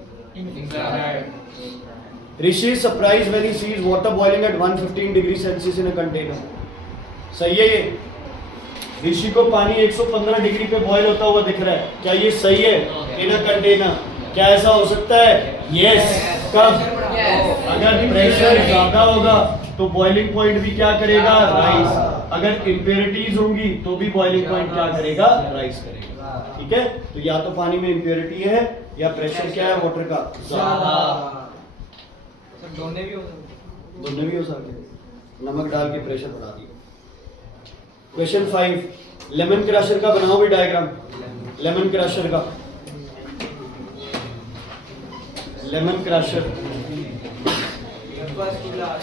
Rishi is surprised when he sees water boiling at 115 degrees Celsius in a container. सही है ये? ऋषि को पानी 115 डिग्री पे बॉयल होता हुआ दिख रहा है, क्या ये सही है? इन अ कंटेनर। क्या ऐसा हो सकता है? यस। कब? अगर प्रेशर ज्यादा होगा तो बॉइलिंग पॉइंट भी क्या करेगा? राइज। अगर इम्प्योरिटीज होंगी तो भी बॉइलिंग पॉइंट क्या करेगा? राइज करेगा। ठीक है, तो या तो पानी में इम्प्योरिटी है या प्रेशर क्या है वाटर का? ज्यादा। सर दोनों भी हो सकते दोनों भी हो सकते हैं। नमक डाल के प्रेशर बढ़ा दिया। क्वेश्चन 5, लेमन क्रशर का बनाओ भी डायग्राम। लेमन क्रशर का, लेमन क्रशर। फर्स्ट क्लास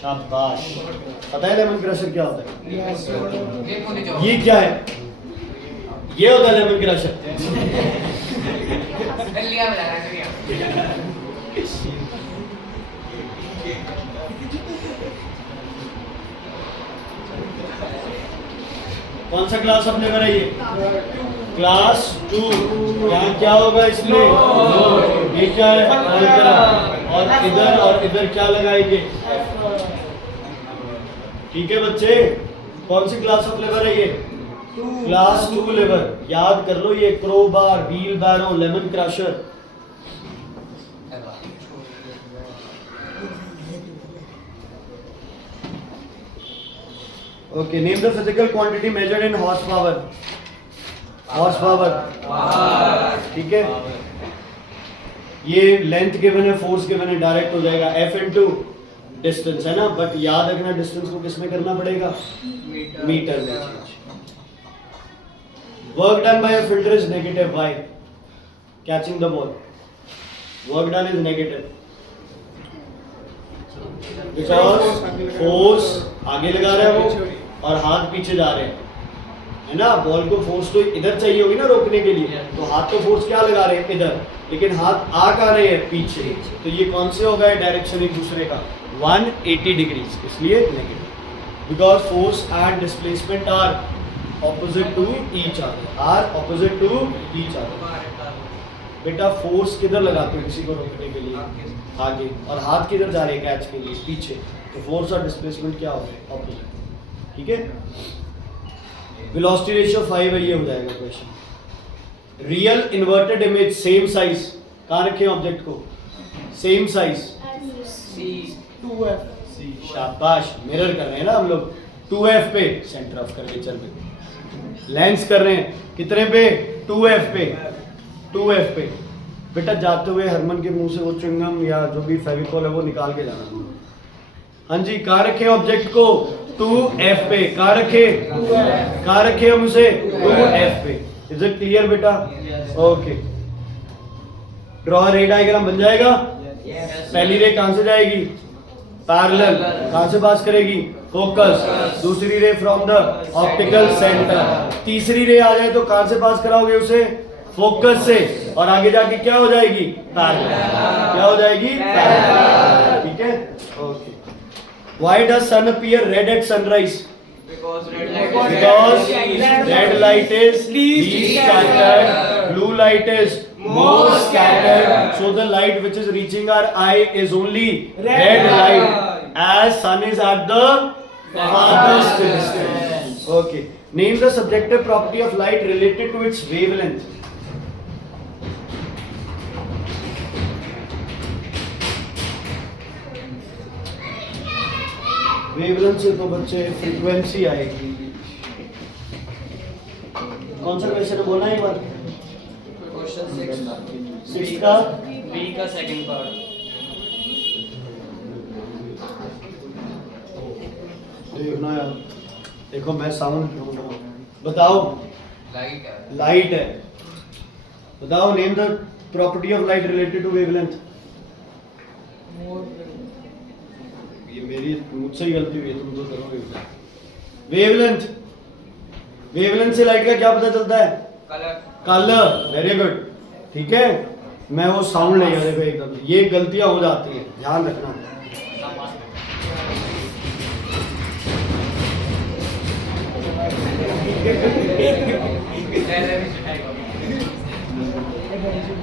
शाबाश। पता है लेमन क्रशर क्या होता है? ये होने जाओ ये क्या है? ये होता है लेमन क्रशर। लिया बता रहा है कौन सा क्लास अपने में है ये? क्लास 2। यहाँ क्या होगा इसमें? ये क्या है? और इधर क्या लगाएंगे? ठीक है बच्चे, कौन सी क्लास ऑफ लेबर है ये? Class 2 labour. याद कर लो ये crowbar, wheelbarrow, lemon crusher. Okay, name the physical quantity measured in horse power. Horse power, ठीक है। ये लेंथ गिवन है, फोर्स गिवन है, डायरेक्ट हो जाएगा F इनटू डिस्टेंस, है ना। बट याद रखना डिस्टेंस को किस में करना पड़ेगा? मीटर में change. Work done by a filter is negative. Why? Catching the ball. Work done is negative because force आगे लगा रहा है वो और हाथ पीछे जा रहे हैं, है ना। बॉल को फोर्स तो इधर चाहिए होगी ना रोकने के लिए, तो हाथ तो फोर्स क्या लगा रहे हैं? इधर, लेकिन हाथ आ कहाँ रहे हैं? पीछे। तो ये कौन से होगा डायरेक्शन एक दूसरे का? 180 डिग्रीज, इसलिए negative. Because force and displacement are opposite to each other. बेटा फोर्स किधर लगाते हो किसी को रोकने के लिए? आगे। और हाथ किधर जा रहे हैं कैच के लिए? पीछे। तो फोर्स और डिस्प्लेसमेंट क्या हो गए? ऑपोजिट। ठीक है। वेलोसिटी रेशियो 5 है, ये हो जाएगा question. Real inverted image same size, कहाँ रखे ऑब्जेक्ट को? सेम साइज टू शाबाश, मिरर कर रहे हैं ना हम लोग। 2F पे सेंटर ऑफ कर्वेचर पे लेंस कर रहे हैं, कितने पे? 2F पे। 2F पे। बेटा जाते हुए हरमन के मुंह से वो च्युइंगम या जो भी फेविकॉल है वो निकाल के जाना। हाँ जी, कहाँ रखे ऑब्जेक्ट को? 2F पे। कहाँ रखे हम उसे? 2F पे। इज इट क्लियर बेटा? ओके, ड्रॉ रे डायग्राम बन जाएगा। पहली रे कहाँ से जाएगी? पैरेलल। कहाँ से पास करेगी? फोकस। दूसरी रे फ्रॉम द ऑप्टिकल सेंटर। तीसरी रे आ जाए तो कहाँ से पास कराओगे उसे? फोकस से। और आगे जाके क्या हो जाएगी? पैरेलल। क्या हो जाएगी? पैरेलल। ठीक है, okay. Why does sun appear red at sunrise? Because Because red light is least scattered, blue light is more scattered. So the light which is reaching our eye is only red light, as sun is at the farthest distance. Okay. Name the subjective property of light related to its wavelength. Wavelength से तो बच्चे frequency आएगी। कौन सा question है बोलना एक बार? Question 6 का बी का सेकंड पार्ट। देखना यार, देखो मैं साउंड ढूंढ रहा हूँ। बताओ। लाइट है लाइट है, बताओ। Name the property of light related to wavelength. ये मेरी मुझसे ही गलती हुई है, तुम तो करोगे। वेवलेंथ, वेवलेंथ से लाइट का क्या पता चलता है? कलर। वेरी गुड, ठीक है। मैं वो साउंड ले गया, देखो एकदम ये गलतियां हो जाती है, ध्यान रखना।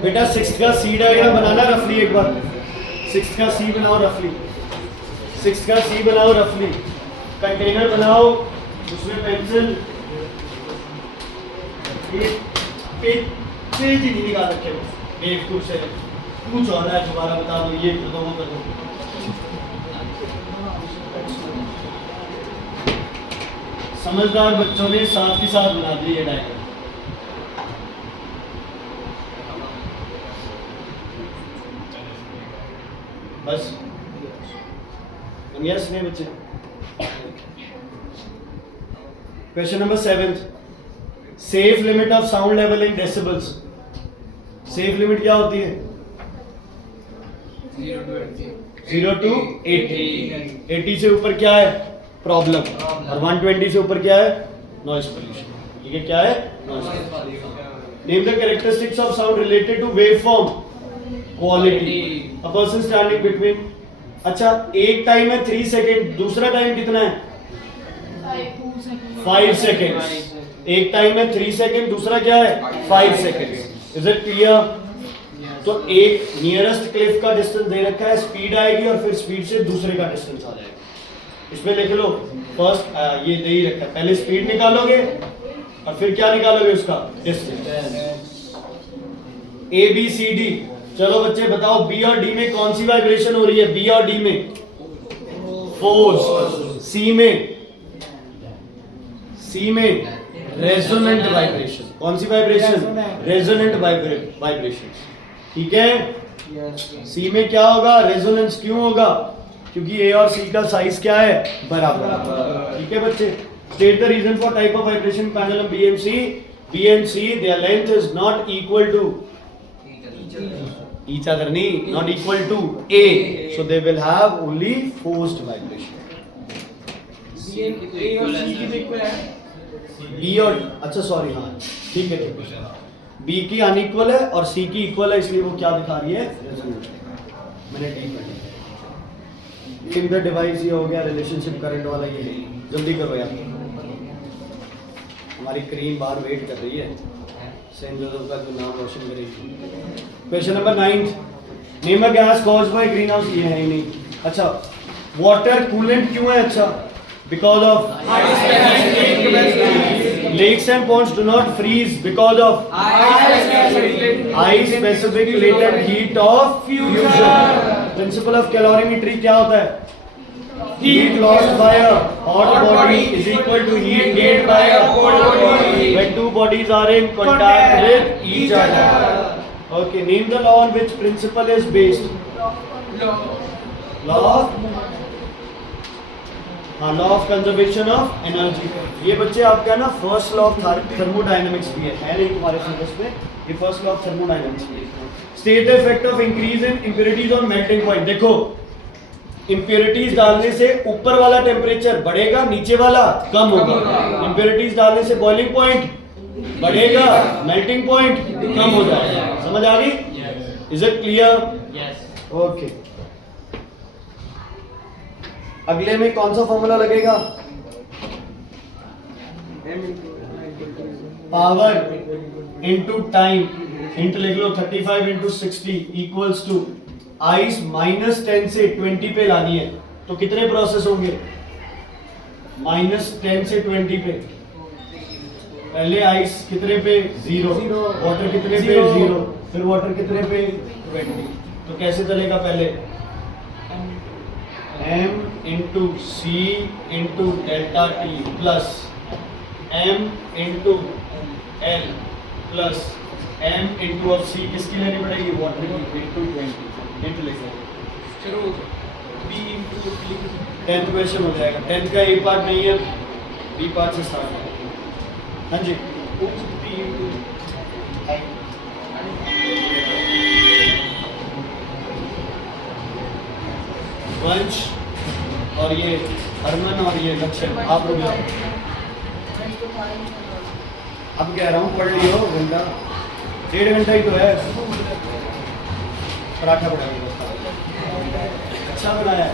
बेटा 6 का सी डायग्राम बनाना रफली एक बार। 6 का सी बनाओ रफली। 6 का सी बनाओ रफली। कंटेनर बनाओ, उसमें पेंसिल पेज ही नहीं निकाल रखे बेवकूफ से। कुछ और है दोबारा बता दो, ये कर दो वो कर दो। समझदार बच्चों ने साथ ही साथ बना दी ये डायग्राम। बस यस नहीं बच्चे। Question number 7, safe limit of sound level in decibels. Safe limit क्या होती है? 0 to 80। 80 से ऊपर क्या है? प्रॉब्लम। और 120 से ऊपर क्या है? Noise pollution. ठीक है, क्या है? Noise pollution. Name the characteristics of sound related to waveform. Quality. A person standing between. अच्छा, एक टाइम है 3 सेकंड, दूसरा टाइम कितना है? 5 सेकंड। एक टाइम है 3 सेकंड, दूसरा क्या है? 5 सेकंड। Is it clear? तो एक नियरेस्ट क्लिफ का डिस्टेंस दे रखा है, स्पीड आएगी और फिर स्पीड से दूसरे का डिस्टेंस आ जाएगा। इसमें लिख लो फर्स्ट, ये दे ही रखा है, पहले स्पीड निकालोगे और फिर क्या निकालोगे? उसका distance. A B C D. चलो बच्चे बताओ, बी और डी में कौन सी वाइब्रेशन हो रही है? बी और डी में फोर्स, सी में रेजोनेंट वाइब्रेशन। कौन सी वाइब्रेशन? Resonant vibration. ठीक है, सी में क्या होगा? रेजोनेंस। क्यों होगा? क्योंकि ए और सी का साइज क्या है? बराबर। ठीक है बच्चे, state the reason for type of vibration pendulum B and C their length is not equal to each other, not equal to A, so they will have only forced vibration. A और C की तो equal है। B और अच्छा sorry, हाँ ठीक है, B की अनइक्वल है और C की इक्वल है, इसलिए वो क्या दिखा रही है? मैंने ठीक कर इन द डिवाइस। ये हो गया रिलेशनशिप करंट वाला। ये जल्दी करो यार, हमारी क्रीम बाहर वेट कर रही है, सेंट जोसेफ का जो नाम रोशन करेगी। Question number 9, name a gas caused by green house. ये है ही नहीं। अच्छा, वाटर कूलेंट क्यों है? अच्छा, because of lakes and ponds do not freeze because of high specific latent heat of fusion. Principle of calorimetry क्या होता है? Heat lost by a hot body is equal to heat gained by a cold body when two bodies are in contact with each other. Okay, name the law on which principle is based. Law of conservation of energy. ये बच्चे आपका ना first law of thermodynamics भी है नहीं तुम्हारे syllabus में? ये फर्स्ट लॉ ऑफ थर्मोडायनेमिक्स भी है। State the effect of increase in impurities on melting point. देखो, इंप्योरिटीज डालने से ऊपर वाला टेम्परेचर बढ़ेगा, नीचे वाला कम होगा। इंप्योरिटीज डालने से बॉइलिंग पॉइंट बढ़ेगा, मेल्टिंग पॉइंट कम हो जाएगा। समझ आ गई? Is it clear? Yes. Okay, अगले में कौन सा फॉर्मूला लगेगा? Power into time. इंट लिख लो, 35 इंटू 60 इक्वल्स टू आइस -10 से 20 पे लानी है, तो कितने प्रोसेस होंगे? -10 से 20 पे। पहले आइस कितने पे? 0। वाटर कितने पे? 0। फिर वाटर कितने पे? 20। तो कैसे चलेगा? पहले m into C into delta T plus m into L plus m into और c किसकी लेनी पड़ेगी? वाटर की इंटू 20। चलो B into 10th क्वेश्चन हो जाएगा। 10th का A पार्ट नहीं है, B पार्ट से स्टार्ट है। हाँ जी, B into वंश और ये हरमन और ये लक्ष्य, आप लोग अब कह रहा हूँ पढ़ लियो घंटा, 1.5 घंटा ही तो है। पराठा बनाएंगे, अच्छा बनाया है।